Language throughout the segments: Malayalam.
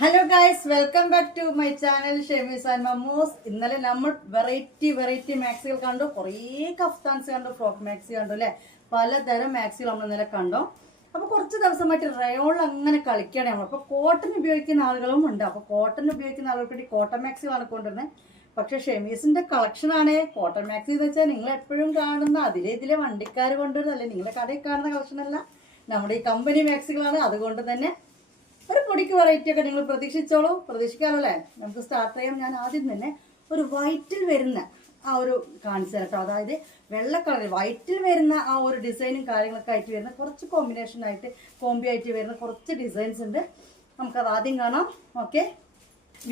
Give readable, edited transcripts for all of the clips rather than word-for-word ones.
Hello guys, welcome back to my channel Shemees and Mammoos. ഇന്നലെ നമ്മൾ വെറൈറ്റി മാക്സികൾ കണ്ടു, കുറേ കഫ്താൻസ് കണ്ടു, ഫ്രോക്ക് മാക്സി കണ്ടു അല്ലെ. പലതരം മാക്സികൾ നമ്മൾ ഇന്നലെ കണ്ടു. അപ്പൊ കുറച്ച് ദിവസമായിട്ട് റയോണിൽ അങ്ങനെ കളിക്കുകയാണ് നമ്മൾ. അപ്പൊ കോട്ടൺ ഉപയോഗിക്കുന്ന ആളുകളും ഉണ്ട്. അപ്പൊ കോട്ടൺ ഉപയോഗിക്കുന്ന ആളുകൾക്ക് വേണ്ടി കോട്ടൺ മാക്സികളാണ് കൊണ്ടുവരുന്നത്. പക്ഷെ ഷെമീസിന്റെ കളക്ഷൻ ആണ് കോട്ടൺ മാക്സി എന്ന് വെച്ചാൽ നിങ്ങൾ എപ്പോഴും കാണുന്ന ഇതിലെ വണ്ടിക്കാർ കൊണ്ടുവരുന്നല്ലേ, നിങ്ങളെ കടയിൽ കാണുന്ന കളക്ഷൻ അല്ല, നമ്മുടെ ഈ കമ്പനി മാക്സികളാണ്. അതുകൊണ്ട് തന്നെ ഒരു പൊടിക്ക് വെറൈറ്റി ഒക്കെ നിങ്ങൾ പ്രതീക്ഷിക്കാമല്ലോ അല്ലേ. നമുക്ക് സ്റ്റാർട്ട് ചെയ്യാം. ഞാൻ ആദ്യം തന്നെ ഒരു വൈറ്റിൽ വരുന്ന ആ ഒരു കാണിച്ചു തരാം കേട്ടോ. അതായത് വെള്ള കളറിൽ വൈറ്റിൽ വരുന്ന ആ ഒരു ഡിസൈനും കാര്യങ്ങളൊക്കെ ആയിട്ട് വരുന്ന കുറച്ച് കോമ്പിനേഷൻ ആയിട്ട് കോമ്പി ആയിട്ട് വരുന്ന കുറച്ച് ഡിസൈൻസ് ഉണ്ട്. നമുക്കത് ആദ്യം കാണാം. ഓക്കെ,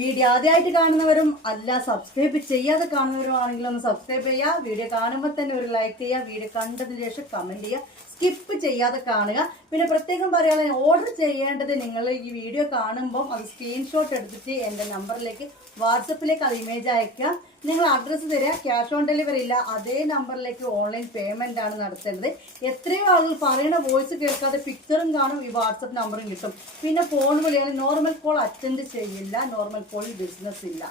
വീഡിയോ ആദ്യമായിട്ട് കാണുന്നവരും അല്ല സബ്സ്ക്രൈബ് ചെയ്യാതെ കാണുന്നവരും ആണെങ്കിലും ഒന്ന് സബ്സ്ക്രൈബ് ചെയ്യുക. വീഡിയോ കാണുമ്പോൾ തന്നെ ഒരു ലൈക്ക് ചെയ്യുക. വീഡിയോ കണ്ടതിന് ശേഷം കമൻറ്റ് ചെയ്യുക. സ്കിപ്പ് ചെയ്യാതെ കാണുക. പിന്നെ പ്രത്യേകം പറയാതെ ഓർഡർ ചെയ്യേണ്ടത് നിങ്ങൾ ഈ വീഡിയോ കാണുമ്പോൾ അത് സ്ക്രീൻഷോട്ട് എടുത്തിട്ട് എൻ്റെ നമ്പറിലേക്ക് വാട്സപ്പിലേക്ക് അത് ഇമേജ് അയക്കുക. നിങ്ങൾ അഡ്രസ്സ് തരിക. ക്യാഷ് ഓൺ ഡെലിവറി ഇല്ല. അതേ നമ്പറിലേക്ക് ഓൺലൈൻ പേയ്മെൻ്റ് ആണ് നടത്തേണ്ടത്. എത്രയോ ആളുകൾ പറയുന്ന വോയിസ് കേൾക്കാതെ പിക്ചറും കാണും, ഈ വാട്സപ്പ് നമ്പറും കിട്ടും. പിന്നെ ഫോൺ വിളിയാണ്. നോർമൽ കോൾ അറ്റൻഡ് ചെയ്യില്ല. നോർമൽ കോളിൽ ബിസിനസ് ഇല്ല.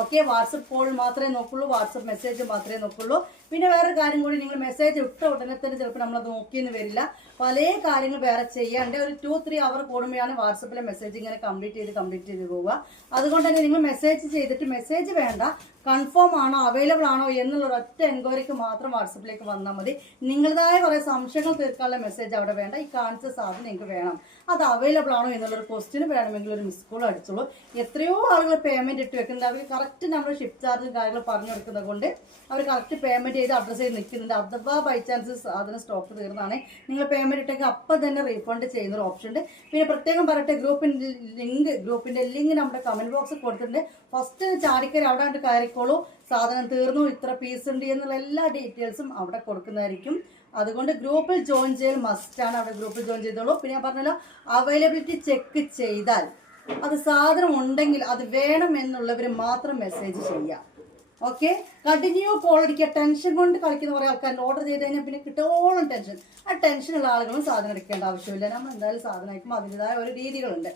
ഓക്കെ, വാട്സപ്പ് കോൾ മാത്രമേ നോക്കുള്ളൂ, വാട്സപ്പ് മെസ്സേജ് മാത്രമേ നോക്കുള്ളൂ. പിന്നെ വേറെ കാര്യം കൂടി, നിങ്ങൾ മെസ്സേജ് ഇട്ട ഉടനെ തന്നെ ചിലപ്പോൾ നമ്മളത് നോക്കിയെന്ന് വരില്ല. പല കാര്യങ്ങൾ വേറെ ചെയ്യാണ്ട് ഒരു 2-3 അവർ കൂടുമ്പോഴാണ് വാട്സപ്പിലെ മെസ്സേജ് ഇങ്ങനെ കംപ്ലീറ്റ് ചെയ്ത് പോവുക. അതുകൊണ്ട് തന്നെ നിങ്ങൾ മെസ്സേജ് ചെയ്തിട്ട് മെസ്സേജ് വേണ്ട, കൺഫേം ആണോ അവൈലബിൾ ആണോ എന്നുള്ള ഒരൊറ്റ എൻക്വയറിക്ക് മാത്രം വാട്സപ്പിലേക്ക് വന്നാൽ മതി. നിങ്ങളുടേതായ കുറേ സംശയങ്ങൾ തീർക്കാനുള്ള മെസ്സേജ് അവിടെ വേണ്ട. ഈ കാണിച്ച സാധനം നിങ്ങൾക്ക് വേണം, അത് അവൈലബിൾ ആണോ എന്നുള്ളൊരു ക്വസ്റ്റ്യൻ വേണമെങ്കിൽ ഒരു മിസ് കോൾ അടിച്ചോളൂ. എത്രയോ ആളുകൾ പേയ്മെന്റ് ഇട്ട് വെക്കുന്നുണ്ട്. അവർ കറക്റ്റ് നമ്മൾ ഷിപ്പ് ചാർജും കാര്യങ്ങൾ പറഞ്ഞു കൊടുക്കുന്നത് കൊണ്ട് അവർ കറക്റ്റ് പേയ്മെന്റ് ചെയ്ത് അഡ്രസ് ചെയ്ത് നിൽക്കുന്നുണ്ട്. അഥവാ ബൈ ചാൻസ് സാധനം സ്റ്റോക്ക് തീർന്നാണ് നിങ്ങൾ പേയ്മെന്റ് ഇട്ടെങ്കിൽ അപ്പം തന്നെ റീഫണ്ട് ചെയ്യുന്ന ഒരു ഓപ്ഷൻ ഉണ്ട്. പിന്നെ പ്രത്യേകം പറയട്ടെ, ഗ്രൂപ്പിന്റെ ലിങ്ക് നമ്മുടെ കമന്റ് ബോക്സിൽ കൊടുത്തിട്ടുണ്ട്. ഫസ്റ്റ് ചാടിക്കറി അവിടെ കണ്ട് കയറിക്കോളൂ. സാധനം തീർന്നു, ഇത്ര പീസ് ഉണ്ട് എന്നുള്ള എല്ലാ ഡീറ്റെയിൽസും അവിടെ കൊടുക്കുന്നതായിരിക്കും. അതുകൊണ്ട് ഗ്രൂപ്പിൽ ജോയിൻ ചെയ്യൽ മസ്റ്റാണ്. അവിടെ ഗ്രൂപ്പിൽ ജോയിൻ ചെയ്തോളൂ. പിന്നെ ഞാൻ പറഞ്ഞല്ലോ, അവൈലബിലിറ്റി ചെക്ക് ചെയ്താൽ അത് സാധനം ഉണ്ടെങ്കിൽ അത് വേണം എന്നുള്ളവർ മാത്രം മെസ്സേജ് ചെയ്യാം. ഓക്കെ, കണ്ടിന്യൂ കോൾ അടിക്കുക. ടെൻഷൻ കൊണ്ട് കളിക്കുന്ന കുറേ ആൾക്കാർ ഓർഡർ ചെയ്ത് കഴിഞ്ഞാൽ പിന്നെ കിട്ടോളം ടെൻഷൻ. ആ ടെൻഷനുള്ള ആളുകളും സാധനം എടുക്കേണ്ട ആവശ്യമില്ല. നമ്മൾ എന്തായാലും സാധനം അയക്കുമ്പോൾ അതിൻ്റെതായ ഒരു രീതികളുണ്ട്.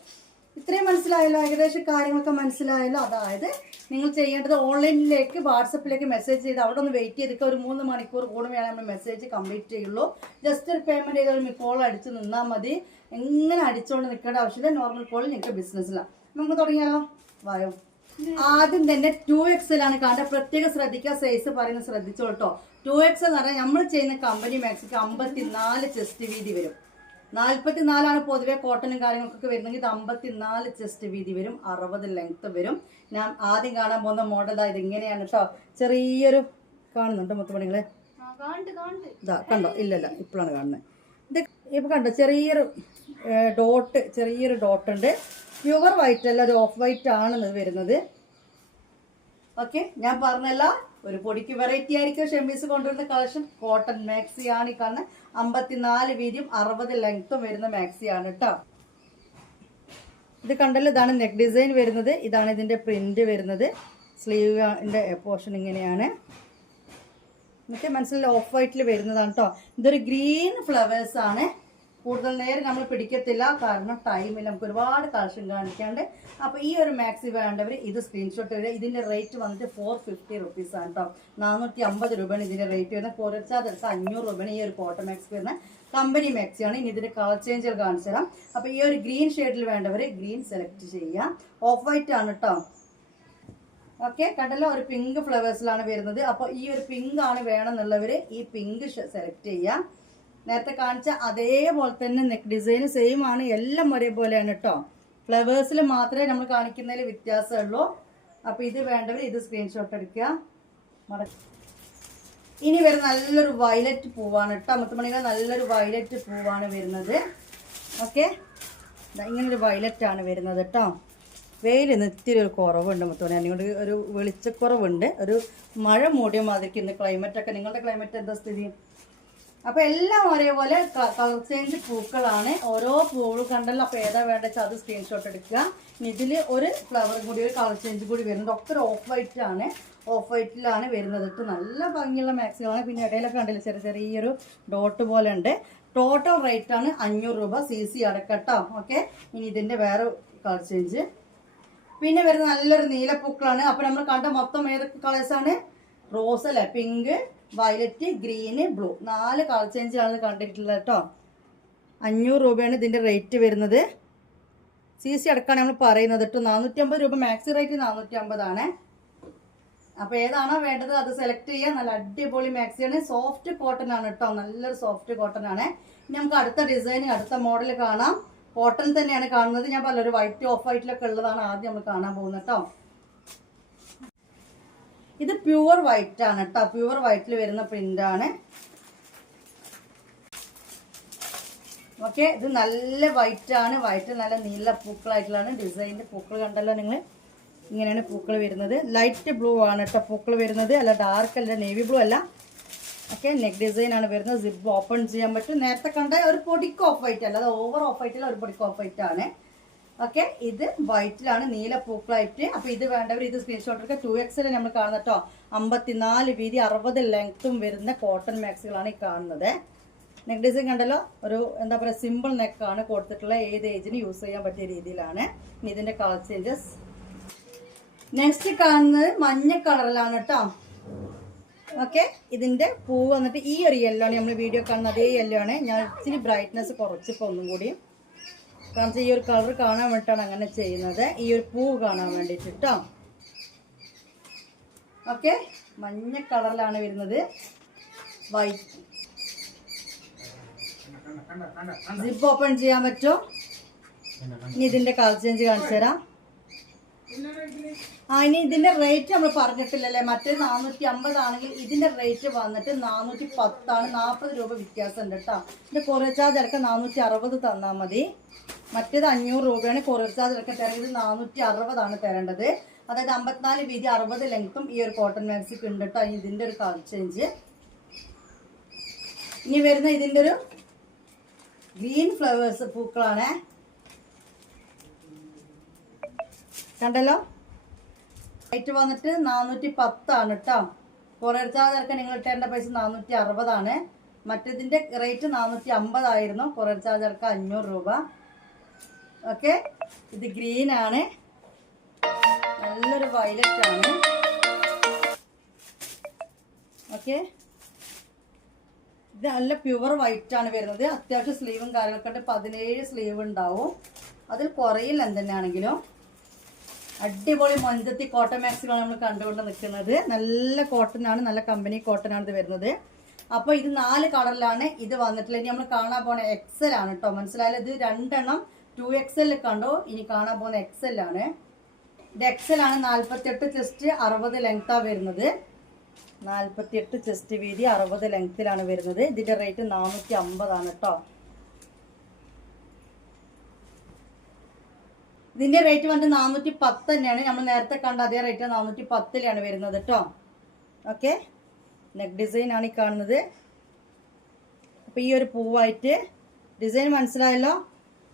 ഇത്രയും മനസ്സിലായല്ലോ, ഏകദേശം കാര്യങ്ങളൊക്കെ മനസ്സിലായല്ലോ. അതായത് നിങ്ങൾ ചെയ്യേണ്ടത് ഓൺലൈനിലേക്ക് വാട്സപ്പിലേക്ക് മെസ്സേജ് ചെയ്ത് അവിടെ ഒന്ന് വെയിറ്റ് ചെയ്തിട്ട് ഒരു 3 മണിക്കൂർ കൂടുമ്പോഴാണ് നമ്മൾ മെസ്സേജ് കംപ്ലീറ്റ് ചെയ്യുള്ളൂ. ജസ്റ്റ് ഒരു പേയ്മെന്റ് ചെയ്ത ഒരു കോൾ അടിച്ച് നിന്നാൽ മതി. എങ്ങനെ അടിച്ചുകൊണ്ട് നിൽക്കേണ്ട ആവശ്യമില്ല. നോർമൽ കോളിൽ നിങ്ങൾക്ക് ബിസിനസ്സിലാണ്. നമുക്ക് തുടങ്ങിയാലോ, വായോ. ആദ്യം തന്നെ 2XL ആണ് കാണുക. പ്രത്യേകം ശ്രദ്ധിക്കുക, സൈസ് പറയുന്നത് ശ്രദ്ധിച്ചോട്ടോ. 2XL എന്ന് പറഞ്ഞാൽ നമ്മൾ ചെയ്യുന്ന കമ്പനി മാക്സിക്ക് 54 ചെസ്റ്റ് വീതി വരും. 44 പൊതുവെ കോട്ടനും കാര്യങ്ങൾക്കൊക്കെ വരുന്നെങ്കിൽ ഇത് 54 ചെസ്റ്റ് വീതി വരും, 60 ലെങ്ത് വരും. ഞാൻ ആദ്യം കാണാൻ പോകുന്ന മോഡൽ ഇത് ഇങ്ങനെയാണ് കേട്ടോ. ചെറിയൊരു കാണുന്നുണ്ട് മുത്തുമണികളെ, ഇതാ കണ്ടോ? ഇല്ലല്ല, ഇപ്പോഴാണ് കാണുന്നത്. ഇത് ഇപ്പൊ കണ്ടോ, ചെറിയൊരു ഡോട്ട് ഉണ്ട്. പ്യുവർ വൈറ്റ് അല്ല, ഒരു ഓഫ് വൈറ്റ് ആണ് ഇത് വരുന്നത്. ഓക്കെ, ഞാൻ പറഞ്ഞല്ല, ഒരു പൊടിക്ക് വെറൈറ്റി ആയിരിക്കും ഷെമീസ് കൊണ്ടുവരുന്ന കളക്ഷൻ. കോട്ടൺ മാക്സി ആണ് ഈ കാണുന്നത്. 54 വീതിയും 60 ലെങ്ത്തും വരുന്ന മാക്സി ആണ് കേട്ടോ. ഇത് കണ്ടല്ലോ, ഇതാണ് നെക്ക് ഡിസൈൻ വരുന്നത്. ഇതാണ് ഇതിന്റെ പ്രിന്റ് വരുന്നത്. സ്ലീവിന്റെ പോർഷൻ ഇങ്ങനെയാണ്. എന്നിട്ട് മനസ്സിലായി, ഓഫ് വൈറ്റിൽ വരുന്നതാണ് കേട്ടോ. ഇതൊരു ഗ്രീൻ ഫ്ലവേഴ്സ് ആണ്. കൂടുതൽ നേരം നമ്മൾ പിടിക്കത്തില്ല, കാരണം ടൈമിൽ നമുക്ക് ഒരുപാട് കളക്ഷൻ കാണിക്കാണ്ട്. അപ്പോൾ ഈ ഒരു മാക്സി വേണ്ടവർ ഇത് സ്ക്രീൻഷോട്ട് വരിക. ഇതിൻ്റെ റേറ്റ് വന്നിട്ട് 450 റുപ്പീസാണ് കേട്ടോ. 450 രൂപയാണ് ഇതിൻ്റെ റേറ്റ് വരുന്നത്. കുറച്ചാൽ 500 രൂപയാണ് ഈ ഒരു കോട്ടൺ മാക്സി വരുന്ന കമ്പനി മാക്സിയാണ്. ഇനി ഇതിൻ്റെ കളർ ചേഞ്ചുകൾ കാണിച്ചു തരാം. അപ്പോൾ ഈ ഒരു ഗ്രീൻ ഷെയ്ഡിൽ വേണ്ടവർ ഗ്രീൻ സെലക്ട് ചെയ്യുക. ഓഫ് വൈറ്റ് ആണ് കേട്ടോ. ഓക്കെ, കണ്ടല്ലോ, ഒരു പിങ്ക് ഫ്ലവേഴ്സിലാണ് വരുന്നത്. അപ്പോൾ ഈ ഒരു പിങ്ക് ആണ് വേണമെന്നുള്ളവർ ഈ പിങ്ക് സെലക്ട് ചെയ്യുക. നേരത്തെ കാണിച്ച അതേപോലെ തന്നെ നെക്ക് ഡിസൈൻ സെയിം ആണ്, എല്ലാം ഒരേപോലെയാണ് കേട്ടോ. ഫ്ലവേഴ്സിൽ മാത്രമേ നമ്മൾ കാണിക്കുന്നതിൽ വ്യത്യാസമുള്ളൂ. അപ്പോൾ ഇത് വേണ്ടവർ ഇത് സ്ക്രീൻഷോട്ട് എടുക്കുക. ഇനി വരുന്ന നല്ലൊരു വയലറ്റ് പൂവാണ് കേട്ടോ. മുത്തുമണികൾ നല്ലൊരു വയലറ്റ് പൂവാണ് വരുന്നത്. ഓക്കെ, ഇങ്ങനൊരു വയലറ്റ് ആണ് വരുന്നത് കേട്ടോ. വെയിലിന്ന് ഇത്തിരി ഒരു കുറവുണ്ട് മുത്തുമണി, അതുകൊണ്ട് ഒരു വെളിച്ചക്കുറവുണ്ട്. ഒരു മഴ മൂടിയ മാതിരിക്ക് ഇന്ന് ക്ലൈമറ്റൊക്കെ. നിങ്ങളുടെ ക്ലൈമറ്റ് എന്താ സ്ഥിതി? അപ്പോൾ എല്ലാം ഒരേപോലെ കളർ ചേഞ്ച് പൂക്കളാണ്. ഓരോ പൂവും കണ്ടല്ലോ. അപ്പോൾ ഏതാ വേണ്ട വെച്ചാൽ അത് സ്ക്രീൻഷോട്ട് എടുക്കുക. ഇതിൽ ഒരു ഫ്ലവർ കൂടി, ഒരു കളർ ചേഞ്ച് കൂടി വരുന്നുണ്ട്. ഒക്കെ ഒരു ഓഫ് വൈറ്റ് ആണ്. ഓഫ് വൈറ്റിലാണ് വരുന്നത്. നല്ല ഭംഗിയുള്ള മാക്സികളാണ്. പിന്നെ ഇടയിലൊക്കെ കണ്ടില്ല, ചെറിയൊരു ഡോട്ട് പോലെ ഉണ്ട്. ടോട്ടൽ റേറ്റ് ആണ് 500 രൂപ. CC അടക്കട്ടോ. ഓക്കെ, ഇനി ഇതിൻ്റെ വേറെ കളർ ചേഞ്ച് പിന്നെ വരുന്ന നല്ലൊരു നീലപ്പൂക്കളാണ്. അപ്പൊ നമ്മൾ കണ്ട മൊത്തം ഏതൊക്കെ കളേഴ്സാണ്? റോസ് അല്ലെ, pink, violet, green, blue, 4 colour change ആണ് കണ്ടിട്ടുള്ളത് കേട്ടോ. 500 രൂപയാണ് ഇതിന്റെ റേറ്റ് വരുന്നത്. CC അടക്കാണ് നമ്മൾ പറയുന്നത് കേട്ടോ. 450 രൂപ മാക്സി റേറ്റ് 450 ആണ്. അപ്പൊ ഏതാണോ വേണ്ടത് അത് സെലക്ട് ചെയ്യുക. നല്ല അടിപൊളി മാക്സിയാണ്. സോഫ്റ്റ് കോട്ടൺ ആണ് കേട്ടോ, നല്ലൊരു സോഫ്റ്റ് കോട്ടൺ ആണ്. ഇനി നമുക്ക് അടുത്ത ഡിസൈൻ, അടുത്ത മോഡൽ കാണാം. കോട്ടൺ തന്നെയാണ് കാണുന്നത്. ഞാൻ പറഞ്ഞ ഒരു വൈറ്റ് ഓഫ് വൈറ്റിലൊക്കെ ഉള്ളതാണ് ആദ്യം നമ്മൾ കാണാൻ പോകുന്നത് കേട്ടോ. ഇത് പ്യുവർ വൈറ്റ് ആണ് കേട്ടോ, പ്യുവർ വൈറ്റിൽ വരുന്ന പ്രിന്റ് ആണ്. ഓക്കെ, ഇത് നല്ല വൈറ്റ് ആണ്. വൈറ്റ് നല്ല നീല പൂക്കളായിട്ടുള്ളതാണ്. ഡിസൈനിന്റെ പൂക്കൾ കണ്ടല്ലോ നിങ്ങൾ, ഇങ്ങനെയാണ് പൂക്കൾ വരുന്നത്. ലൈറ്റ് ബ്ലൂ ആണ് കേട്ടോ പൂക്കൾ വരുന്നത്, അല്ല ഡാർക്ക് അല്ല, നേവി ബ്ലൂ അല്ല. ഓക്കെ, നെക്ക് ഡിസൈൻ ആണ് വരുന്നത്. സിബ് ഓപ്പൺ ചെയ്യാൻ പറ്റും. നേരത്തെ കണ്ട ഒരു പൊടിക്ക് ഓഫ് വൈറ്റ് അല്ല, അത് ഓവർ ഓഫ് വൈറ്റ് അല്ല, ഒരു പൊടിക്ക് ഓഫ് വൈറ്റ് ആണ്. ഓക്കെ, ഇത് വൈറ്റിലാണ് നീല പൂക്കളായിട്ട്. അപ്പൊ ഇത് വേണ്ടവർ ഇത് സ്ക്രീൻഷോട്ട് എടുക്കുക. 2XL നമ്മൾ കാണുന്നത് കേട്ടോ. 54 വീതി 60 ലെങ്ത്തും വരുന്ന കോട്ടൺ മാക്സികളാണ് ഈ കാണുന്നത്. നെക്ക് ഡിസൈൻ കണ്ടല്ലോ, ഒരു എന്താ പറയുക സിമ്പിൾ നെക്കാണ് കൊടുത്തിട്ടുള്ള. ഏത് ഏജിന് യൂസ് ചെയ്യാൻ പറ്റിയ രീതിയിലാണ്. ഇതിന്റെ കളർ ചേഞ്ചസ്. നെക്സ്റ്റ് കാണുന്നത് മഞ്ഞ കളറിലാണ് കേട്ടോ. ഓക്കെ, ഇതിന്റെ പൂ വന്നിട്ട് ഈ ഒരു യെല്ലോ ആണ്. നമ്മൾ വീഡിയോ കാണുന്ന അതേ യെല്ലോ ആണ്. ഞാൻ ഇച്ചിരി ബ്രൈറ്റ്നെസ് കുറച്ചിപ്പോൾ ഒന്നും കൂടി, കാരണം ഈ ഒരു കളർ കാണാൻ വേണ്ടിയിട്ടാണ് അങ്ങനെ ചെയ്യുന്നത്. ഈ ഒരു പൂ കാണാൻ വേണ്ടിയിട്ട് കേട്ടോ. ഓക്കെ, മഞ്ഞ കളറിലാണ് വരുന്നത്. വൈറ്റ് സിപ്പ് ഓപ്പൺ ചെയ്യാൻ പറ്റും. ഇനി ഇതിന്റെ കളർ ചേഞ്ച് കാണിച്ചു തരാം. ഇനി ഇതിന്റെ റേറ്റ് നമ്മൾ പറഞ്ഞിട്ടില്ലല്ലേ. മറ്റേ 450 ആണെങ്കിൽ ഇതിന്റെ റേറ്റ് വന്നിട്ട് 410 ആണ്. 40 രൂപ വ്യത്യാസം ഉണ്ട് കേട്ടോ. ഇതിന്റെ കൊറിയർ ചാർജ് അടക്കം 460 തന്നാൽ മതി. മറ്റേത് 500 രൂപയാണ് കൊറിയർ ചാർജ് അടക്കം തരേണ്ടത്. 460 ആണ് തരേണ്ടത്. അതായത് 54 വീതി 60 ലെങ്ത്തും ഈ ഒരു കോട്ടൺ മാക്സിക്ക് ഉണ്ട് കേട്ടോ. ഇതിന്റെ ഒരു കളർ ചേഞ്ച്. ഇനി വരുന്ന ഇതിന്റെ ഒരു ഗ്രീൻ ഫ്ലവേഴ്സ് പൂക്കളാണ്. കണ്ടല്ലോ, റേറ്റ് വന്നിട്ട് 410 ആണ് കേട്ടോ. കൊറിയർ ചാർജ് അടക്കം നിങ്ങൾ ഇട്ടേണ്ട പൈസ 460 ആണ്. മറ്റേതിന്റെ റേറ്റ് 450 ആയിരുന്നു. കൊറിയർ ചാർജ് അടക്കം 500 രൂപ. ഓക്കെ, ഇത് ഗ്രീൻ ആണ്, നല്ലൊരു വയലറ്റ് ആണ്. ഓക്കെ, ഇത് നല്ല പ്യുവർ വൈറ്റ് ആണ് വരുന്നത്. അത്യാവശ്യം സ്ലീവും കാര്യങ്ങളൊക്കെ ഉണ്ട്. 17 സ്ലീവ് ഉണ്ടാവും. അതിൽ കുറയില്ല എന്തെന്നാണെങ്കിലും. അടിപൊളി മൊഞ്ചത്തി കോട്ടൺ മാക്സികളാണ് നമ്മൾ കണ്ടുകൊണ്ട് നിൽക്കുന്നത്. നല്ല കോട്ടൺ ആണ്, നല്ല കമ്പനി കോട്ടൺ ആണ് ഇത് വരുന്നത്. അപ്പോൾ ഇത് 4 കളറിലാണ് ഇത് വന്നിട്ടുള്ളത്. ഇനി നമ്മൾ കാണാൻ പോണ XL ആണ് കേട്ടോ. മനസ്സിലായാലും ഇത് 2 എണ്ണം 2XL കണ്ടോ. ഇനി കാണാൻ പോകുന്ന XL ആണ്. ഇത് XL ആണ്. 48 ചെസ്റ്റ് 60 ലെങ്താ വരുന്നത്. 48 ചെസ്റ്റ് വീതി 60 ലെങ്ത്തിലാണ് വരുന്നത്. ഇതിന്റെ റേറ്റ് 450 ആണ് കേട്ടോ. ഇതിന്റെ റേറ്റ് വന്നിട്ട് 410 തന്നെയാണ്. നമ്മൾ നേരത്തെ കണ്ട അതേ റേറ്റ് 410 വരുന്നത് കേട്ടോ. ഓക്കെ, നെക്ക് ഡിസൈൻ ആണ് ഈ കാണുന്നത്. അപ്പൊ ഈ ഒരു പൂവായിട്ട് ഡിസൈൻ മനസ്സിലായല്ലോ.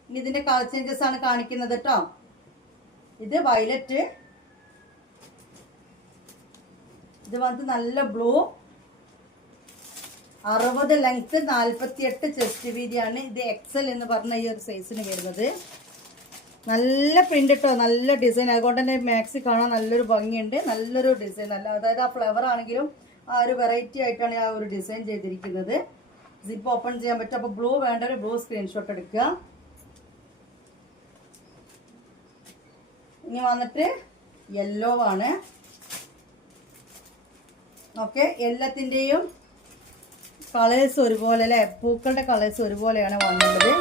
ഇനി ഇതിന്റെ കളർ ചേഞ്ചസ് ആണ് കാണിക്കുന്നത് കേട്ടോ. ഇത് വയലറ്റ്, ഇത് വന്നിട്ട് നല്ല ബ്ലൂ, 60 ലെങ്ത് 48 ചെസ്റ്റ് വീതിയാണ്. ഇത് XL എന്ന് പറഞ്ഞ ഈ ഒരു സൈസിന് വരുന്നത്. നല്ല പ്രിന്റ് കേട്ടോ, നല്ല ഡിസൈൻ. അതുകൊണ്ട് തന്നെ മാക്സി കാണാൻ നല്ലൊരു ഭംഗിയുണ്ട്. നല്ലൊരു ഡിസൈൻ, നല്ല അതായത് ആ ഫ്ലവർ ആണെങ്കിലും ആ ഒരു വെറൈറ്റി ആയിട്ടാണ് ആ ഒരു ഡിസൈൻ ചെയ്തിരിക്കുന്നത്. സിപ്പ് ഓപ്പൺ ചെയ്യാൻ പറ്റും. അപ്പോൾ ബ്ലൂ വേണ്ട ഒരു ബ്ലൂ സ്ക്രീൻഷോട്ട് എടുക്കുക. ഇനി വന്നിട്ട് യെല്ലോ ആണ്. ഓക്കെ, എല്ലാത്തിൻ്റെയും കളേഴ്സ് ഒരുപോലെ അല്ലേ, പൂക്കളുടെ കളേഴ്സ് ഒരുപോലെയാണ് വന്നത്.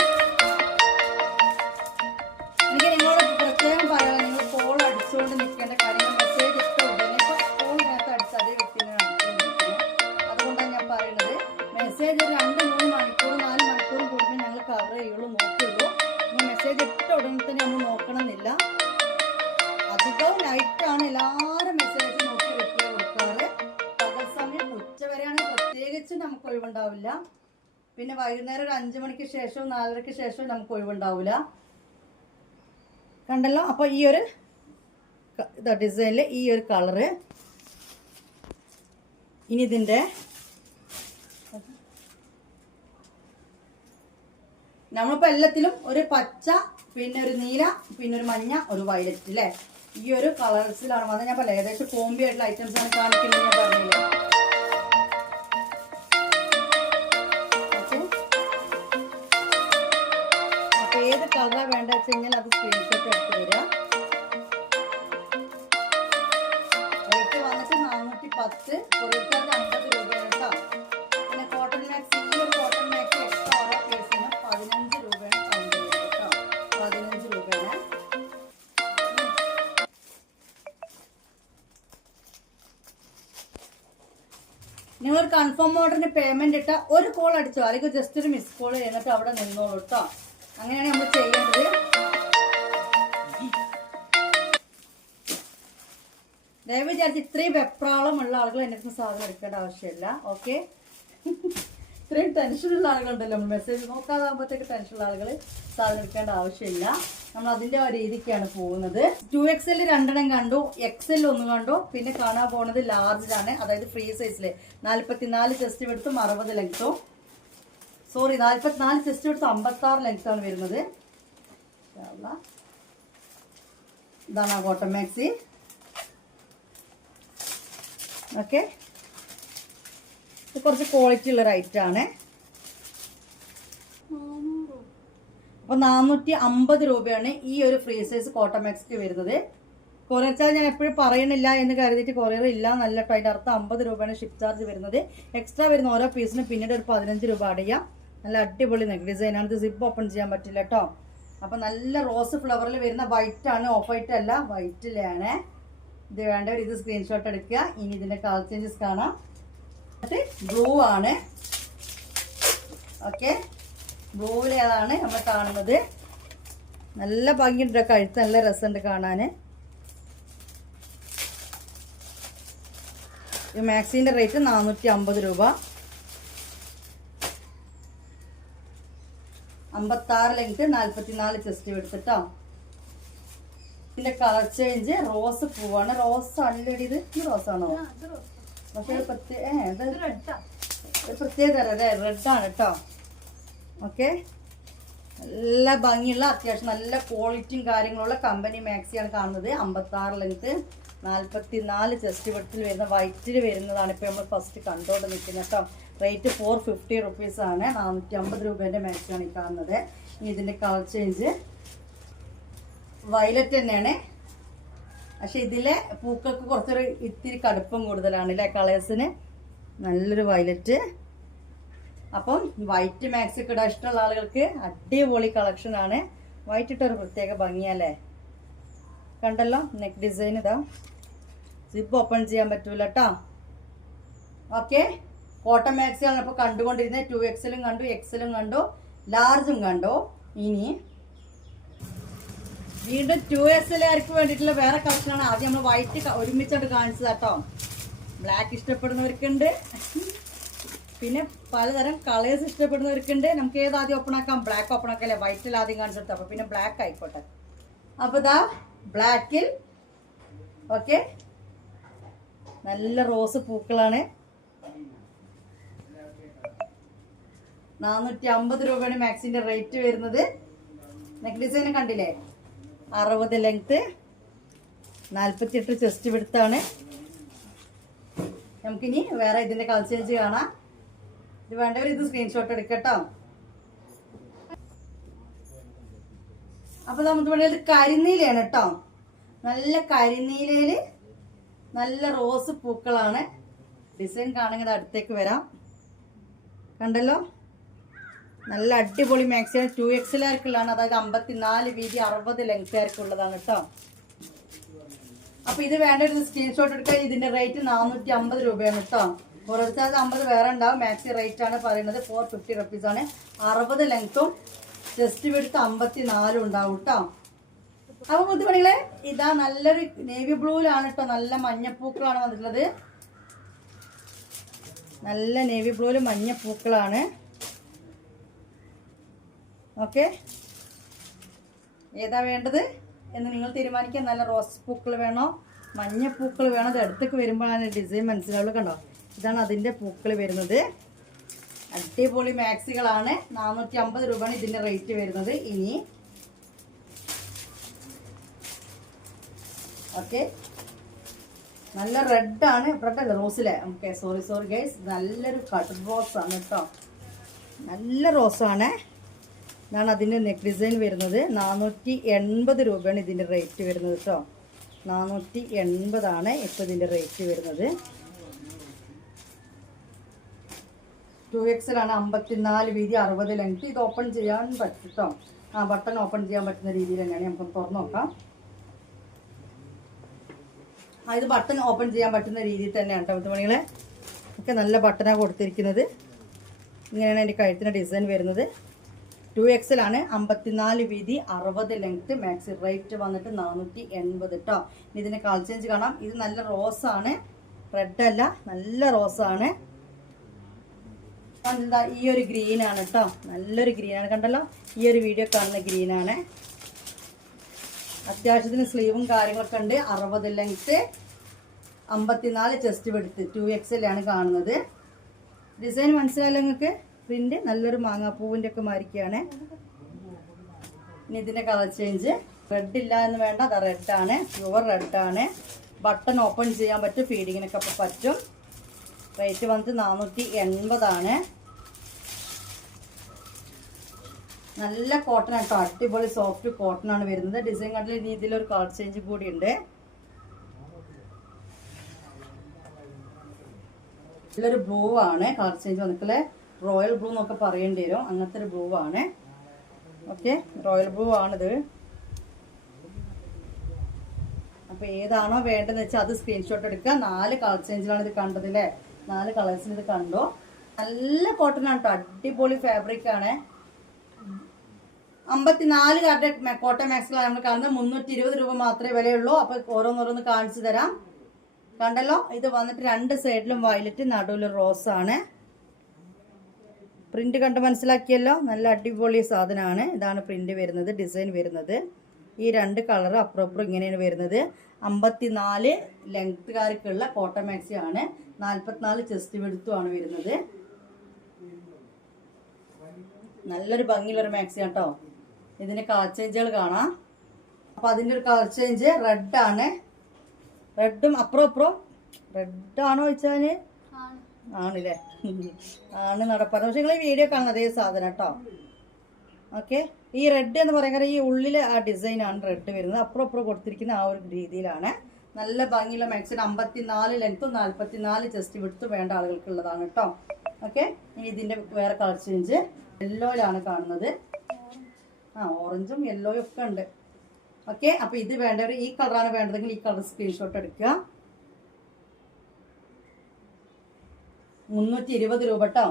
എനിക്ക് നിങ്ങളോട് പ്രത്യേകം പറയാം, നിങ്ങൾ കോൾ അടിച്ചുകൊണ്ട് നിൽക്കേണ്ട കാര്യങ്ങൾ. മെസ്സേജ് ഇട്ട ഉടനെ ഇപ്പോൾ കോളിനകത്ത് അടിച്ച് അതേ വ്യക്തിനെ അടിച്ചുകൊണ്ടിരിക്കുന്നത്. അതുകൊണ്ടാണ് ഞാൻ പറയുന്നത്. മെസ്സേജ് ഒരു 2-3 മണിക്കൂർ 4 മണിക്കൂർ കൂടുമ്പോൾ ഞങ്ങൾ കവർ ചെയ്യുള്ളൂ, നോക്കുള്ളൂ. ഇനി മെസ്സേജ് ഇട്ട ഉടനെ തന്നെ നമ്മൾ നോക്കണമെന്നില്ല. അധികവും നൈറ്റാണ് എല്ലാവരും മെസ്സേജ് നോക്കി റിപ്ലൈ കൊടുക്കാറ്. പകൽ സമയം ഉച്ചവരെയാണ് പ്രത്യേകിച്ച് നമുക്ക് ഒഴിവുണ്ടാവില്ല. പിന്നെ വൈകുന്നേരം ഒരു 5 മണിക്ക് ശേഷവും 4:30 ശേഷവും നമുക്ക് ഒഴിവുണ്ടാവില്ല. കണ്ടല്ലോ. അപ്പോൾ ഈ ഒരു ഡിസൈനിൽ ഈ ഒരു കളറ്. ഇനി ഇതിൻ്റെ നമ്മളിപ്പോൾ എല്ലാത്തിലും ഒരു പച്ച, പിന്നെ ഒരു നീല, പിന്നെ ഒരു മഞ്ഞ, ഒരു വയലറ്റ് അല്ലേ. ഈ ഒരു കളേഴ്സിലാണ് വന്നത്. ഞാൻ പറയാം ഏകദേശം കോമ്പി ആയിട്ടുള്ള ഐറ്റംസ് ആണ് കാണിക്കുന്നത്. ഞാൻ പറഞ്ഞില്ലേ. അപ്പൊ ഏത് കളറാണ് വേണ്ട വെച്ച് കഴിഞ്ഞാൽ അത് സ്ക്രീൻഷോട്ട് എടുത്ത് വരിക. റേറ്റ് വന്നിട്ട് 410, കൊറിയർ ചാർജ് 50 രൂപയാണ് കേട്ടോ. പിന്നെ കോട്ടൺ മാക്സ്, ഈ ഒരു കോട്ടൺ മാക്സ് എക്സ്ട്രാ ഓരോ പീസിന് 15 രൂപയാണ് കൗണ്ട് ചെയ്യുന്നത് കേട്ടോ. 15 രൂപയാണ്. നിങ്ങളൊരു കൺഫേം ഓർഡറിന് പേയ്മെന്റ് ഇട്ട ഒരു കോൾ അടിച്ചോ, അല്ലെങ്കിൽ ജസ്റ്റ് ഒരു മിസ് കോൾ ചെയ്തിട്ട് അവിടെ നിന്നോളൂ കേട്ടോ. അങ്ങനെയാണ് നമ്മൾ ചെയ്യേണ്ടത്. ദയവ് വിചാരിച്ച് ഇത്രയും വെപ്രാളമുള്ള ആളുകൾ എൻ്റെ അടുത്ത് സാധനം എടുക്കേണ്ട ആവശ്യമില്ല. ഓക്കെ, ഇത്രയും ടെൻഷനുള്ള ആളുകളുണ്ടല്ലോ, നമ്മൾ മെസ്സേജ് നോക്കാതാകുമ്പോഴത്തേക്ക് ടെൻഷനുള്ള ആളുകൾ സാധനം എടുക്കേണ്ട ആവശ്യമില്ല. നമ്മൾ അതിൻ്റെ ആ രീതിക്കാണ് പോകുന്നത്. 2XL 2 കണ്ടു, XL 1 കണ്ടു, പിന്നെ കാണാൻ പോകുന്നത് ലാർജിലാണ്, അതായത് ഫ്രീ സൈസില് 44 ചെസ്റ്റ് എടുത്തും 60 ലെങ്ത്തും, സോറി 44 ചെസ്റ്റ് എടുത്തും 56 ലെങ്ത്താണ് വരുന്നത്. ഇതാണ് ആ കോട്ടൺ മാക്സി. ഓക്കെ, ഇത് കുറച്ച് ക്വാളിറ്റി ഉള്ള ഒരു ഐറ്റം ആണ്. അപ്പോൾ 450 രൂപയാണ് ഈ ഒരു ഫ്രീ സൈസ് കോട്ടൺ മാക്സിക്ക് വരുന്നത്. കൊറിയർ ചാർജ് ഞാൻ എപ്പോഴും പറയണില്ല എന്ന് കരുതിയിട്ട് കൊറിയർ ഇല്ല നല്ല കേട്ടോ. അതിൻ്റെ അർത്ഥം 50 രൂപയാണ് ഷിപ്പ് ചാർജ് വരുന്നത്. എക്സ്ട്രാ വരുന്ന ഓരോ പീസിനും പിന്നീട് ഒരു 15 രൂപ ആഡ് ചെയ്യാം. നല്ല അടിപൊളി നെക്ക് ഡിസൈനാണ്. ഇത് സിപ്പ് ഓപ്പൺ ചെയ്യാൻ പറ്റില്ല കേട്ടോ. അപ്പം നല്ല റോസ് ഫ്ലവറിൽ വരുന്ന വൈറ്റ് ആണ്, ഓഫ് വൈറ്റ് അല്ല, വൈറ്റിലാണ്. ഇത് വേണ്ടവർ ഇത് സ്ക്രീൻഷോട്ട് എടുക്കുക. ഇനി ഇതിൻ്റെ കളർ ചേഞ്ചസ് കാണാം. ബ്ലൂ ആണ്. ഓക്കെ, ബ്ലൂവിൽ ഏതാണ് നമ്മൾ കാണുന്നത്. നല്ല ഭംഗിയുണ്ട്, കഴുത്ത് നല്ല രസമുണ്ട് കാണാൻ. ഈ മാക്സിൻ്റെ റേറ്റ് 450 രൂപ. 56 ലെങ്ത്, 44 ചെസ്റ്റ് എടുത്തിട്ടോ. ഇതിന്റെ കളർ ചേഞ്ച് റോസ് പൂവാണ്. റോസ് അല്ലടി, ഇത് ഈ റോസാണോ? പക്ഷെ പ്രത്യേക റെഡാണ് കേട്ടോ. ഓക്കെ, നല്ല ഭംഗിയുള്ള അത്യാവശ്യം നല്ല ക്വാളിറ്റിയും കാര്യങ്ങളുള്ള കമ്പനി മാക്സിയാണ് കാണുന്നത്. 56 ലെങ്ത്, 44 ചെസ്റ്റ് വെഡ്ത്തിൽ വരുന്ന വൈറ്റിൽ വരുന്നതാണ് ഇപ്പോൾ നമ്മൾ ഫസ്റ്റ് കണ്ടോണ്ട് നിൽക്കുന്നത് കേട്ടോ. റേറ്റ് 450 റുപ്പീസാണ്. 450 രൂപേൻ്റെ മാക്സിയാണ് ഈ കാണുന്നത്. ഇനി ഇതിൻ്റെ കളർ ചേഞ്ച് വയലറ്റ് തന്നെയാണ്. പക്ഷെ ഇതിലെ പൂക്കൾക്ക് കുറച്ചൊരു ഇത്തിരി കടുപ്പം കൂടുതലാണ് അല്ലേ കളേഴ്സിന്. നല്ലൊരു വയലറ്റ്. അപ്പം വൈറ്റ് മാക്സി ഒക്കെ ഇടാൻ ഇഷ്ടമുള്ള ആളുകൾക്ക് അടിപൊളി കളക്ഷനാണ്. വൈറ്റ് ഇട്ടൊരു പ്രത്യേക ഭംഗിയല്ലേ. കണ്ടല്ലോ നെക്ക് ഡിസൈൻ. ഇതാ സിപ്പ് ഓപ്പൺ ചെയ്യാൻ പറ്റൂല കേട്ടോ. ഓക്കെ, കോട്ടൺ മാക്സിയാണ് ഇപ്പോൾ കണ്ടുകൊണ്ടിരുന്നത്. 2XL കണ്ടു, XL കണ്ടു, ലാർജും കണ്ടു. ഇനി വീണ്ടും 2XLകാർക്ക് വേണ്ടിയിട്ടുള്ള വേറെ കളക്ഷനാണ്. ആദ്യം നമ്മൾ വൈറ്റ് ഒരുമിച്ചോട്ട് കാണിച്ചത് കേട്ടോ. ബ്ലാക്ക് ഇഷ്ടപ്പെടുന്നവർക്കുണ്ട്, പിന്നെ പലതരം കളേഴ്സ് ഇഷ്ടപ്പെടുന്നവർക്കുണ്ട്. നമുക്ക് ഏതാദ്യം ഓപ്പൺ ആക്കാം? ബ്ലാക്ക് ഓപ്പൺ ആക്കാം അല്ലേ? വൈറ്റിൽ ആദ്യം കാണിച്ചെടുത്തു, അപ്പോൾ പിന്നെ ബ്ലാക്ക് ആയിക്കോട്ടെ. അപ്പോൾ ഇതാ ബ്ലാക്കിൽ. ഓക്കെ, നല്ല റോസ് പൂക്കളാണ്. 450 രൂപയാണ് മാക്സിന്റെ റേറ്റ് വരുന്നത്. നെക്ക് ഡിസൈൻ കണ്ടില്ലേ? 60 ലെങ്ത്, 48 ചെസ്റ്റ് വിഡ്ത്താണ്. നമുക്കിനി വേറെ ഇതിന്റെ കളർ ചേഞ്ച് കാണാം. ഇത് വേണ്ടവർ ഇത് സ്ക്രീൻഷോട്ട് എടുക്കട്ടോ. അപ്പൊ നമുക്ക് വേണ്ടത് കരിനീലയാണ് കേട്ടോ. നല്ല കരിനീലയില് നല്ല റോസ് പൂക്കളാണ്. ഡിസൈൻ കാണുന്നത് അടുത്തേക്ക് വരാം. കണ്ടല്ലോ, നല്ല അടിപൊളി മാക്സിയാണ്. 2XLകാർക്കുള്ളതാണ്, അതായത് 54 വീതി, 60 ലെങ്ത്തുകാർക്കുള്ളതാണ് കേട്ടോ. അപ്പൊ ഇത് വേണ്ട ഒരു സ്ക്രീൻഷോട്ട് എടുക്കുക. ഇതിന്റെ റേറ്റ് 450 രൂപയാണ് കേട്ടോ. കൊറിയർ ചാർജ് 50 വേറെ ഉണ്ടാവും. മാക്സി റേറ്റ് ആണ് പറയുന്നത് 450 റുപ്പീസാണ്. 60 ലെങ്ത്തും ചെസ്റ്റ് വിഡ്ത്ത് 54 ഉണ്ടാവും കേട്ടോ. അപ്പൊ മുത്തുമണികളെ, ഇതാ നല്ലൊരു നേവി ബ്ലൂവിലാണ് കേട്ടോ. നല്ല മഞ്ഞപ്പൂക്കളാണ് വന്നിട്ടുള്ളത്. നല്ല നേവി ബ്ലൂവിൽ മഞ്ഞപ്പൂക്കളാണ്. ഓക്കെ, ഏതാ വേണ്ടത് എന്ന് നിങ്ങൾ തീരുമാനിക്കുക. നല്ല റോസ് പൂക്കൾ വേണോ, മഞ്ഞ പൂക്കൾ വേണോ? അത് അടുത്തേക്ക് വരുമ്പോഴാണ് ഡിസൈൻ മനസ്സിലാവുള്ളൂ. കണ്ടോ, ഇതാണ് അതിൻ്റെ പൂക്കൾ വരുന്നത്. അടിപൊളി മാക്സികളാണ്. 450 രൂപയാണ് ഇതിൻ്റെ റേറ്റ് വരുന്നത്. ഇനി ഓക്കെ, നല്ല റെഡാണ്, റെഡല്ല റോസിലെ. ഓക്കെ, സോറി ഗൈസ്, നല്ലൊരു കട്ട് റോസാണ് കേട്ടോ, നല്ല റോസാണ്. ഇതാണ് അതിൻ്റെ നെക്ക് ഡിസൈൻ വരുന്നത്. 480 രൂപയാണ് ഇതിൻ്റെ റേറ്റ് വരുന്നത് കേട്ടോ. 480 ഇപ്പോൾ ഇതിൻ്റെ റേറ്റ് വരുന്നത്. 2XL ആണ്, 54 വീതി, 60 ലെങ്ത്. ഇത് ഓപ്പൺ ചെയ്യാൻ പറ്റും കേട്ടോ. ബട്ടൺ ഓപ്പൺ ചെയ്യാൻ പറ്റുന്ന രീതിയിൽ തന്നെയാണ്. നമുക്ക് തുറന്നു നോക്കാം. ഇത് ബട്ടൺ ഓപ്പൺ ചെയ്യാൻ പറ്റുന്ന രീതിയിൽ തന്നെയാണ് കേട്ടോ മുത്തുമണികളെ. ഒക്കെ നല്ല ബട്ടനാണ് കൊടുത്തിരിക്കുന്നത്. ഇങ്ങനെയാണ് എൻ്റെ കഴുത്തിൻ്റെ ഡിസൈൻ വരുന്നത്. 2XL ആണ്, 54 വീതി, 60 ലെങ്ത്. മാക്സി റേറ്റ് വന്നിട്ട് 480 കേട്ടോ. ഇതിൻ്റെ കളർ ചേഞ്ച് കാണാം. ഇത് നല്ല റോസാണ്, റെഡ് അല്ല, നല്ല റോസാണ്. എന്താ ഈ ഒരു ഗ്രീനാണ് കേട്ടോ, നല്ലൊരു ഗ്രീനാണ്. കണ്ടല്ലോ, ഈ ഒരു വീഡിയോ കാണുന്ന ഗ്രീനാണ്. അത്യാവശ്യത്തിന് സ്ലീവും കാര്യങ്ങളൊക്കെ ഉണ്ട്. 60 ലെങ്ത്, 54 ചെസ്റ്റ് വെടുത്ത്. 2XL ആണ് കാണുന്നത്. ഡിസൈൻ മനസ്സിലായല്ലോ നിങ്ങൾക്ക്? പ്രിന്റ് നല്ലൊരു മാങ്ങാപ്പൂവിൻ്റെ ഒക്കെ മാരിക്കാണ്. ഇനി ഇതിൻ്റെ കളർ ചേഞ്ച്, റെഡ് ഇല്ല എന്ന് വേണ്ട, അത് റെഡാണ്, പ്യുവർ റെഡാണ്. ബട്ടൺ ഓപ്പൺ ചെയ്യാൻ പറ്റും, ഫീഡിങ്ങിനൊക്കെ അപ്പോൾ പറ്റും. റേറ്റ് വന്നിട്ട് 480 ആണ്. നല്ല കോട്ടൺ ആട്ടോ, അടിപൊളി സോഫ്റ്റ് കോട്ടൺ ആണ് വരുന്നത്. ഡിസൈൻ കണ്ടില്ല, ഇനി ഇതിലൊരു കളർ ചേഞ്ച് കൂടി ഉണ്ട്. ഇതിലൊരു ബ്ലൂ ആണ് കളർ ചേഞ്ച് വന്നിട്ടുള്ള, റോയൽ ബ്ലൂ എന്നൊക്കെ പറയേണ്ടി വരും, അങ്ങനത്തെ ഒരു ബ്ലൂ ആണ്. ഓക്കെ, റോയൽ ബ്ലൂ ആണിത്. അപ്പോൾ ഏതാണോ വേണ്ടതെന്ന് വെച്ചാൽ അത് സ്ക്രീൻഷോട്ട് എടുക്കുക. 4 കളർ ചേഞ്ചിലാണ് ഇത് കണ്ടത് അല്ലേ, 4 കളേഴ്സിന് ഇത് കണ്ടോ. നല്ല കോട്ടൺ ആണ് കേട്ടോ, അടിപൊളി ഫാബ്രിക് ആണ്. 54 കാരുടെ കോട്ടൺ മാക്സിലാണ് നമ്മൾ കാണുന്നത്. 320 രൂപ മാത്രമേ വിലയുള്ളൂ. അപ്പോൾ ഓരോന്നോരോന്ന് കാണിച്ചു തരാം. കണ്ടല്ലോ, ഇത് വന്നിട്ട് 2 സൈഡിലും വയലറ്റ്, നടുവിൽ റോസ് ആണ്. പ്രിന്റ് കണ്ട് മനസ്സിലാക്കിയല്ലോ, നല്ല അടിപൊളി സാധനമാണ്. ഇതാണ് പ്രിന്റ് വരുന്നത്, ഡിസൈൻ വരുന്നത്. ഈ 2 കളർ അപ്പുറം ഇങ്ങനെയാണ് വരുന്നത്. 54 ലെങ്ത്തുകാർക്കുള്ള കോട്ടൺ മാക്സി ആണ്. 44 ചെസ്റ്റ് വെടുത്തുമാണ് വരുന്നത്. നല്ലൊരു ഭംഗിയുള്ളൊരു മാക്സി കേട്ടോ. ഇതിന് കളർ ചേഞ്ചുകൾ കാണാം. അപ്പം അതിൻ്റെ ഒരു കളർ ചേഞ്ച് റെഡാണ്. റെഡും അപ്പുറം റെഡാണോ ചോദിച്ചാൽ ആണല്ലേ, ആണ് നടപ്പാറ്. പക്ഷെ നിങ്ങൾ ഈ വീഡിയോ കാണുന്നത് അതേ സാധനം കേട്ടോ. ഓക്കെ, ഈ റെഡ് എന്ന് പറയുന്നത് ഈ ഉള്ളിലെ ആ ഡിസൈനാണ് റെഡ് വരുന്നത്. അപ്പുറം കൊടുത്തിരിക്കുന്ന ആ ഒരു രീതിയിലാണ്. നല്ല ഭംഗിയുള്ള മാക്സിന് 54 ലെങ്ത്തും 44 ചെസ്റ്റ് വിടുത്തും വേണ്ട ആളുകൾക്കുള്ളതാണ് കേട്ടോ. ഓക്കെ, ഇനി ഇതിൻ്റെ വേറെ കളർ ചേഞ്ച് യെല്ലോയിലാണ് കാണുന്നത്. ഓറഞ്ചും യെല്ലോയും ഒക്കെ ഉണ്ട്. ഓക്കെ, അപ്പോൾ ഇത് വേണ്ടവർ ഈ കളറാണ് വേണ്ടതെങ്കിൽ ഈ കളർ സ്ക്രീൻഷോട്ട് എടുക്കുക. 320 രൂപ കേട്ടോ.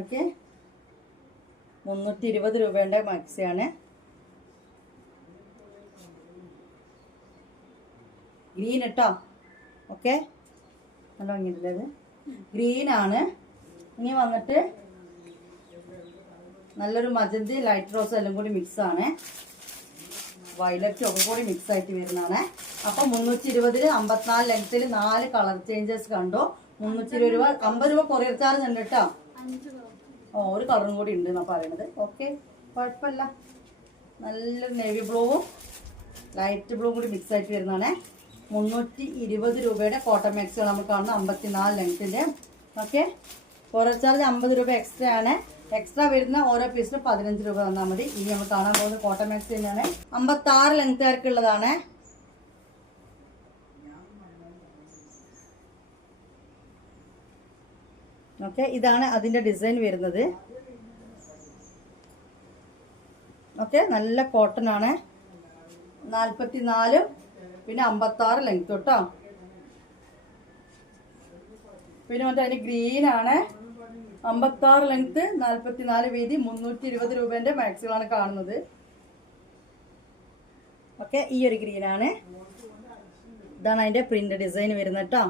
ഓക്കെ, 320 രൂപേൻ്റെ മാക്സിയാണ്. ഗ്രീൻ കേട്ടോ. ഓക്കെ, നല്ല ഭംഗിയില്ലേ, അത് ഗ്രീനാണ്. ഇനി വന്നിട്ട് നല്ലൊരു മജന്തി, ലൈറ്റ് റോസ് എല്ലാം കൂടി മിക്സാണ്. വയലറ്റും ഒക്കെ കൂടി മിക്സ് ആയിട്ട് വരുന്നതാണ്. അപ്പം 320 54 ലെങ്ത്തിൽ 4 കളർ ചേഞ്ചസ് കണ്ടോ. 320 രൂപ. 50 രൂപ കൊറിയർ ചാർജ് ഉണ്ട് കേട്ടോ. ഒരു കളറും കൂടി ഉണ്ട് എന്നാണ് പറയണത്. ഓക്കെ, കുഴപ്പമില്ല. നല്ലൊരു നേവി ബ്ലൂവും ലൈറ്റ് ബ്ലൂ കൂടി മിക്സ് ആയിട്ട് വരുന്നതാണ്. 320 രൂപയുടെ കോട്ടൺ മാക്സികൾ നമ്മൾ കാണുന്നത് 54 ലെങ്ത്തിൻ്റെ. ഓക്കെ, കൊറിയർ ചാർജ് 50 രൂപ എക്സ്ട്രാ ആണ്. എക്സ്ട്രാ വരുന്ന ഓരോ പീസിനും 15 രൂപ തന്നാൽ മതി. ഇനി നമ്മൾ കാണാൻ പോകുന്നത് കോട്ടൺ മാക്സി തന്നെയാണ്. 56 ലെങ്ത്തുകാർക്കുള്ളതാണ്. ഓക്കെ, ഇതാണ് അതിൻ്റെ ഡിസൈൻ വരുന്നത്. ഓക്കെ, നല്ല കോട്ടൺ ആണ്. 44 പിന്നെ 56 ലെങ്ത് കേട്ടോ. പിന്നെ മറ്റേ അതിന് ഗ്രീനാണ്. 56 ലെങ്ത്, 44 വീതി, 320 രൂപേൻ്റെ മാക്സികളാണ് കാണുന്നത്. ഓക്കെ, ഈ ഒരു ഗ്രീനാണ്. ഇതാണ് അതിൻ്റെ പ്രിന്റ് ഡിസൈൻ വരുന്നത് കേട്ടോ.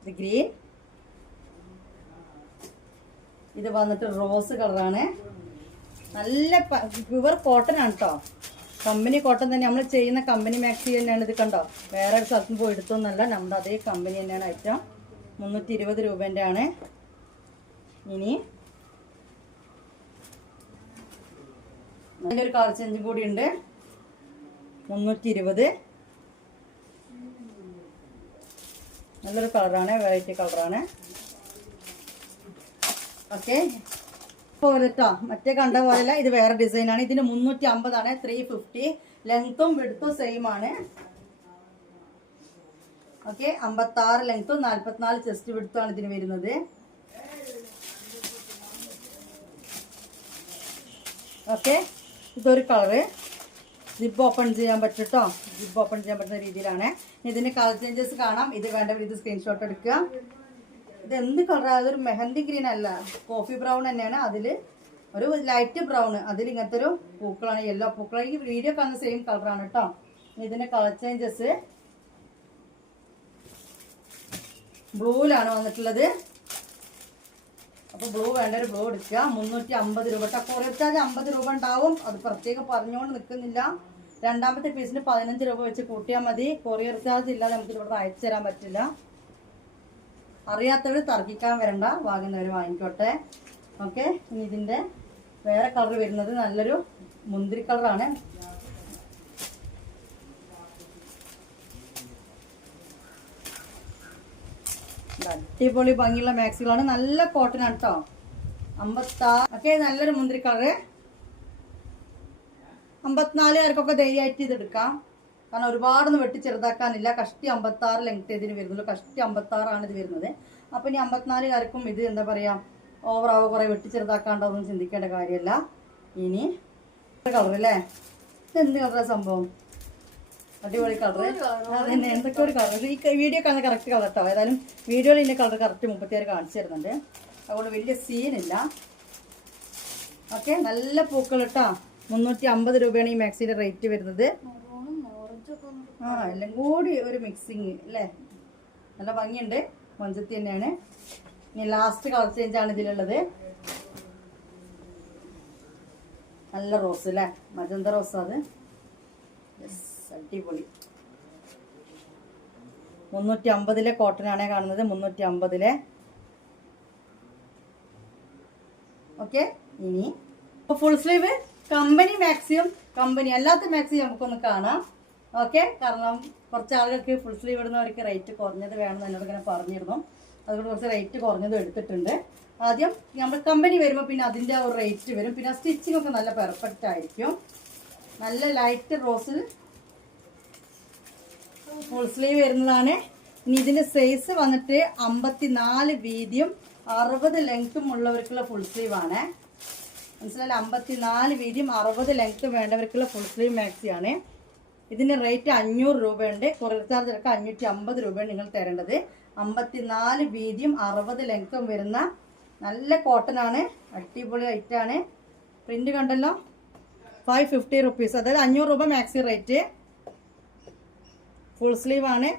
ഇത് ഗ്രീൻ. ഇത് വന്നിട്ട് റോസ് കളറാണ്. നല്ല പ്യുവർ കോട്ടൺ ആണ് കേട്ടോ. കമ്പനി കോട്ടൺ തന്നെ, നമ്മൾ ചെയ്യുന്ന കമ്പനി മാക്സി തന്നെയാണ്. ഇത് കണ്ടോ, വേറെ ഒരു സ്ഥലത്തും പോയി എടുത്തൊന്നല്ല, നമ്മുടെ അതേ കമ്പനി തന്നെയാണ് ഐറ്റം. 320 രൂപേൻ്റെ ആണ്. ഇനി അതിൻ്റെ ഒരു കളർ ചേഞ്ചും കൂടി ഉണ്ട്. 320. നല്ലൊരു കളറാണ്, വെറൈറ്റി കളറാണ്. ഓക്കെ, പോലെ കേട്ടോ, മറ്റേ കണ്ട പോലെയല്ല, ഇത് വേറെ ഡിസൈനാണ്. ഇതിന് 350 350. ലെങ്ത്തും വിഡ്ത്തും സെയിം ആണ്. ഓക്കെ, 56 ലെങ്ത്തും 44 ചെസ്റ്റ് വിഡ്ത്തും ആണ് ഇതിന് വരുന്നത്. ഓക്കെ, ഇതൊരു കളറ്. ജിബ് ഓപ്പൺ ചെയ്യാൻ പറ്റും കേട്ടോ, ജിബ് ഓപ്പൺ ചെയ്യാൻ പറ്റുന്ന രീതിയിലാണ്. ഇതിന് കളർ ചേഞ്ചസ് കാണാം. ഇത് വേണ്ടവർ ഇത് സ്ക്രീൻഷോട്ട് എടുക്കുക. ഇത് എന്ത് കളറാണ്? അതൊരു മെഹന്തി ഗ്രീൻ അല്ല, കോഫി ബ്രൗൺ തന്നെയാണ്. അതിൽ ഒരു ലൈറ്റ് ബ്രൗൺ, അതിൽ ഇങ്ങനത്തെ ഒരു പൂക്കളാണ്, യെല്ലോ പൂക്കൾ. ഈ വീഡിയോ കാണുന്ന സെയിം കളറാണ് കേട്ടോ. ഇതിന്റെ കളർ ചേഞ്ചസ് ബ്ലൂവിലാണ് വന്നിട്ടുള്ളത്. അപ്പോൾ ബ്ലൂ വേണ്ടൊരു ബ്ലൂ എടുക്കുക. 350 രൂപ കേട്ടോ. കൊറിയർ ചാർജ് 50 രൂപ ഉണ്ടാവും, അത് പ്രത്യേകം പറഞ്ഞുകൊണ്ട് നിൽക്കുന്നില്ല. രണ്ടാമത്തെ പീസിന് 15 രൂപ വെച്ച് കൂട്ടിയാൽ മതി. കൊറിയർ ചാർജ് ഇല്ലാതെ നമുക്ക് ഇവിടെ അയച്ചു തരാൻ പറ്റില്ല. അറിയാത്തവർ തർക്കിക്കാൻ വരണ്ട, വാങ്ങുന്നവർ വാങ്ങിക്കോട്ടെ. ഓക്കെ, ഇനി ഇതിൻ്റെ വേറെ കളർ വരുന്നത് നല്ലൊരു മുന്തിരി കളറാണ്. അടിപൊളി ഭംഗിയുള്ള മാക്സികളാണ്, നല്ല കോട്ടൺ ആണ് കേട്ടോ. 56. ഓക്കെ, നല്ലൊരു മുന്തിരി കളറ്. 54 ധൈര്യമായിട്ട് ഇത് എടുക്കാം, കാരണം ഒരുപാടൊന്നും വെട്ടി ചെറുതാക്കാനില്ല. കഷ്ടി 56 ലെങ്ത് ഇതിന് വരുന്നുള്ളൂ, കഷ്ടി 56 ആണ് ഇത് വരുന്നത്. അപ്പം ഇനി 54 ഇത് എന്താ പറയുക, ഓവറാവോ കുറേ വെട്ടി ചെറുതാക്കാണ്ടോന്നും ചിന്തിക്കേണ്ട കാര്യമല്ല. ഇനി കളർ അല്ലേ, ഇതെന്ത് കളറാണ് സംഭവം? അടിപൊളി കളറ്. അതന്നെ, എന്തൊക്കെ ഒരു കളർ. ഈ വീഡിയോ കാണുന്ന കറക്റ്റ് കളർ കേട്ടോ. ഏതായാലും വീഡിയോയിൽ ഇതിൻ്റെ കളർ കറക്റ്റ് 36 കാണിച്ചു തരുന്നുണ്ട്, അതുകൊണ്ട് വലിയ സീനില്ല. ഓക്കെ, നല്ല പൂക്കൾ കേട്ടോ. 350 രൂപയാണ് ഈ മാക്സിയുടെ റേറ്റ് വരുന്നത്. ആ, എല്ലാം കൂടി ഒരു മിക്സിങ് അല്ലേ, നല്ല ഭംഗിയുണ്ട്. മഞ്ചത്തി തന്നെയാണ്. ഇനി ലാസ്റ്റ് കളർ ചേഞ്ച് ആണ് ഇതിലുള്ളത്. നല്ല റോസ് അല്ലേ, മജന്ത റോസ്. അത് അടിപൊളി. 350 കോട്ടൺ ആണ് കാണുന്നത്, 350. ഓക്കെ, ഇനി ഫുൾ സ്ലീവ് കമ്പനി മാക്സിയും കമ്പനി അല്ലാത്ത മാക്സിയും നമുക്കൊന്ന് കാണാം. ഓക്കെ, കാരണം കുറച്ച് ആളുകൾക്ക് ഫുൾ സ്ലീവ് ഇടുന്നവർക്ക് റേറ്റ് കുറഞ്ഞത് വേണമെന്ന് എന്നോട് ഇങ്ങനെ പറഞ്ഞിരുന്നു, അതുകൊണ്ട് കുറച്ച് റേറ്റ് കുറഞ്ഞതും എടുത്തിട്ടുണ്ട്. ആദ്യം നമ്മൾ കമ്പനി വരുമ്പോൾ പിന്നെ അതിൻ്റെ ഒരു റേറ്റ് വരും. പിന്നെ സ്റ്റിച്ചിങ് ഒക്കെ നല്ല പെർഫെക്റ്റ് ആയിരിക്കും. നല്ല ലൈറ്റ് റോസിൽ ഫുൾ സ്ലീവ് വരുന്നതാണ്. ഇനി ഇതിൻ്റെ സൈസ് വന്നിട്ട് 54 വീതിയും 60 ലെങ്ത്തും ഉള്ളവർക്കുള്ള ഫുൾ സ്ലീവ് ആണ്. മനസ്സിലായില്ല, 54 വീതിയും 60 ലെങ്ത്തും വേണ്ടവർക്കുള്ള ഫുൾ സ്ലീവ് മാക്സിയാണ്. ഇതിന് റേറ്റ് 500 രൂപയുണ്ട്. കൊറിയർ ചാർജ് അടക്കം 550 രൂപയാണ് നിങ്ങൾ തരേണ്ടത്. 54 വീതിയും 60 ലെങ്ത്തും വരുന്ന നല്ല കോട്ടൺ ആണ്, അടിപൊളി ഐറ്റാണ്. പ്രിന്റ് കണ്ടല്ലോ, 550 റുപ്പീസ്, അതായത് 500 രൂപ മാക്സി റേറ്റ്. ഫുൾ സ്ലീവ് ആണ്.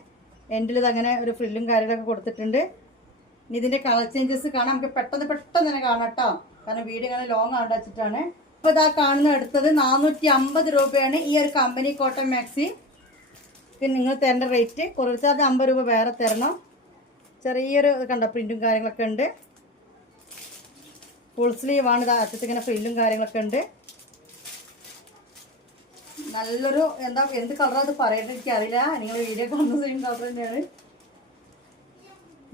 എൻഡിൽ ഇത് അങ്ങനെ ഒരു ഫ്രില്ലും കാര്യങ്ങളൊക്കെ കൊടുത്തിട്ടുണ്ട്. ഇനി ഇതിൻ്റെ കളർ ചേഞ്ചസ് കാണാം. നമുക്ക് പെട്ടെന്ന് തന്നെ കാണാം കേട്ടോ, കാരണം വീഡിയോ ഇങ്ങനെ ലോങ് ആണ്ട് വെച്ചിട്ടാണ്. അപ്പോൾ ഇതാ കാണുന്ന എടുത്തത് 450 രൂപയാണ് ഈ ഒരു കമ്പനി കോട്ടൺ മാക്സി. പിന്നെ നിങ്ങൾ തരേണ്ട റേറ്റ് കൊറിയർ ചാർജ് 50 രൂപ വേറെ തരണം. ചെറിയൊരു കണ്ട പ്രിന്റും കാര്യങ്ങളൊക്കെ ഉണ്ട്. ഫുൾ സ്ലീവ് ആണ്. ഇത് അറ്റത്ത് ഇങ്ങനെ ഫ്രില്ലും കാര്യങ്ങളൊക്കെ ഉണ്ട്. നല്ലൊരു എന്ത് കളറാണ് അത് പറയേണ്ടത് എനിക്കറിയില്ല, നിങ്ങൾ വീഡിയോ കാണുന്ന സെയിം കളർ തന്നെയാണ്.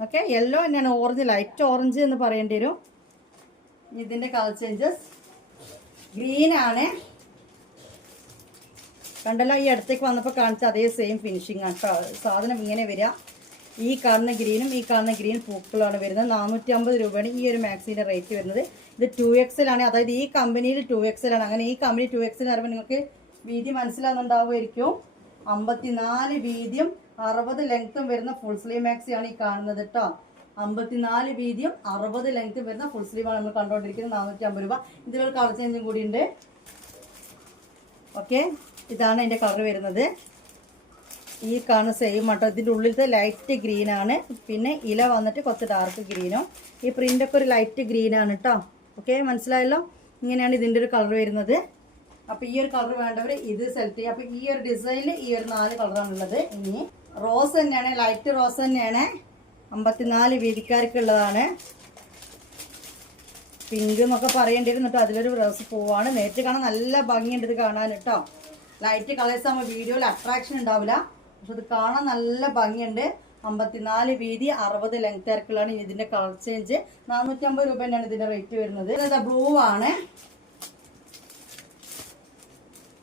ഓക്കെ, യെല്ലോ തന്നെയാണ്, ഓറഞ്ച്, ലൈറ്റ് ഓറഞ്ച് എന്ന് പറയേണ്ടി വരും. ഇതിൻ്റെ കളർ ചേഞ്ചസ് ഗ്രീൻ ആണ്. കണ്ടല്ലോ, ഈ അടുത്തേക്ക് വന്നപ്പോൾ കാണിച്ച അതേ സെയിം ഫിനിഷിംഗ് ആണ് കേട്ടോ. സാധനം ഇങ്ങനെ വരിക. ഈ കാണുന്ന ഗ്രീനും ഈ കാണുന്ന ഗ്രീൻ പൂക്കളാണ് വരുന്നത്. 450 രൂപയാണ് ഈ ഒരു മാക്സിൻ്റെ റേറ്റ് വരുന്നത്. ഇത് 2XL ആണ്, അതായത് ഈ കമ്പനിയിൽ 2XL ആണ്. അങ്ങനെ ഈ കമ്പനി 2XL പറയുമ്പോൾ നിങ്ങൾക്ക് വീതി മനസ്സിലാകുന്നുണ്ടാവുമായിരിക്കും. 54 വീതിയും 60 ലെങ്ത്തും വരുന്ന ഫുൾ സ്ലീവ് മാക്സിയാണ് ഈ കാണുന്നത് കേട്ടോ. 54 വീതിയും 60 ലെങ്ത്തും വരുന്ന ഫുൾ സ്ലീവാണ് നമ്മൾ കണ്ടുകൊണ്ടിരിക്കുന്നത്. 450 രൂപ. ഇതിലൊരു കളർ ചേഞ്ചും കൂടി ഉണ്ട്. ഓക്കെ, ഇതാണ് അതിൻ്റെ കളർ വരുന്നത്. ഈ കാണുന്ന സെയിം ആട്ടോ. ഇതിൻ്റെ ഉള്ളിലത്തെ ലൈറ്റ് ഗ്രീനാണ്, പിന്നെ ഇല വന്നിട്ട് കുറച്ച് ഡാർക്ക് ഗ്രീനും. ഈ പ്രിൻ്റൊക്കെ ഒരു ലൈറ്റ് ഗ്രീനാണ് കേട്ടോ. ഓക്കെ, മനസ്സിലായല്ലോ. ഇങ്ങനെയാണ് ഇതിൻ്റെ ഒരു കളർ വരുന്നത്. അപ്പോൾ ഈ ഒരു കളർ വേണ്ടവർ ഇത് സെലക്ട് ചെയ്യുക. അപ്പോൾ ഈ ഒരു ഡിസൈനിൽ ഈ ഒരു 4 കളറാണുള്ളത്. ഇനി റോസ് തന്നെയാണ്, ലൈറ്റ് റോസ് തന്നെയാണ്, 54 വീതിക്കാർക്കുള്ളതാണ്. പിങ്ക് എന്നൊക്കെ പറയേണ്ടി വരും. എന്നിട്ട് അതിലൊരു റോസ് പൂവാണ്. നേരിട്ട് കാണാൻ നല്ല ഭംഗിയുണ്ട് ഇത് കാണാൻ കേട്ടോ. ലൈറ്റ് കളേഴ്സ് ആകുമ്പോൾ വീഡിയോയിൽ അട്രാക്ഷൻ ഉണ്ടാവില്ല, പക്ഷെ അത് കാണാൻ നല്ല ഭംഗിയുണ്ട്. 54 വീതി 60 ലെങ്ത് ആർക്കുള്ളതാണ്. ഇതിന്റെ കളർ ചേഞ്ച് 450 രൂപ തന്നെയാണ് ഇതിന്റെ റേറ്റ് വരുന്നത്. ഇത് ബ്ലൂ ആണ്.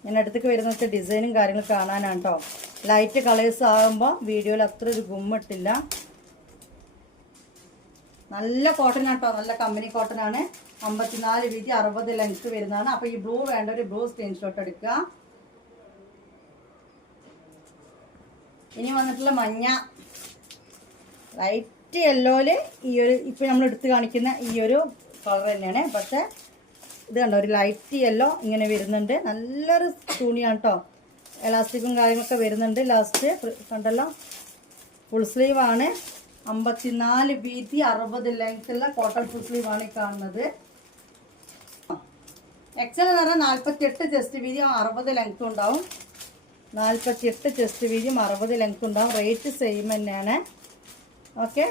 ഞാൻ അടുത്തേക്ക് വരുന്ന ഡിസൈനും കാര്യങ്ങളും കാണാനാണ് കേട്ടോ. ലൈറ്റ് കളേഴ്സ് ആകുമ്പോൾ വീഡിയോയിൽ അത്ര ഒരു ഗുമ്മിട്ടില്ല. നല്ല കോട്ടൺ ആണ് കേട്ടോ, നല്ല കമ്പനി കോട്ടൺ ആണ്. 54 വീതി 60 ലെങ്ത് വരുന്നതാണ്. അപ്പൊ ഈ ബ്ലൂ വേണ്ട ഒരു ബ്ലൂ സ്ക്രീൻഷോട്ട് എടുക്കുക. ഇനി വന്നിട്ടുള്ള മഞ്ഞ, ലൈറ്റ് യെല്ലോയില് ഈ ഒരു ഇപ്പൊ നമ്മൾ എടുത്ത് കാണിക്കുന്ന ഈ ഒരു കളർ തന്നെയാണ്. പക്ഷെ ഇത് കണ്ടോ, ഒരു ലൈറ്റ് യെല്ലോ ഇങ്ങനെ വരുന്നുണ്ട്. നല്ലൊരു തുണിയാണ് കേട്ടോ, എലാസ്റ്റിക്കും കാര്യങ്ങളൊക്കെ വരുന്നുണ്ട്. ലാസ്റ്റ് കണ്ടല്ലോ, ഫുൾ സ്ലീവ് ആണ്. 54 വീതി 60 ലെങ്ത് ഉള്ള കോട്ടൺ ഫുൾ സ്ലീവ് ആണ് ഈ കാണുന്നത്. എക്സൽ എന്ന് പറഞ്ഞാൽ 48 ചെസ്റ്റ് വീതി 60 ലെങ്ത് ഉണ്ടാവും. 48 ചെസ്റ്റ് വീതിയും 60 ലെങ്ത് ഉണ്ടാവും. റേറ്റ് സെയിം തന്നെയാണ്. ഓക്കെ,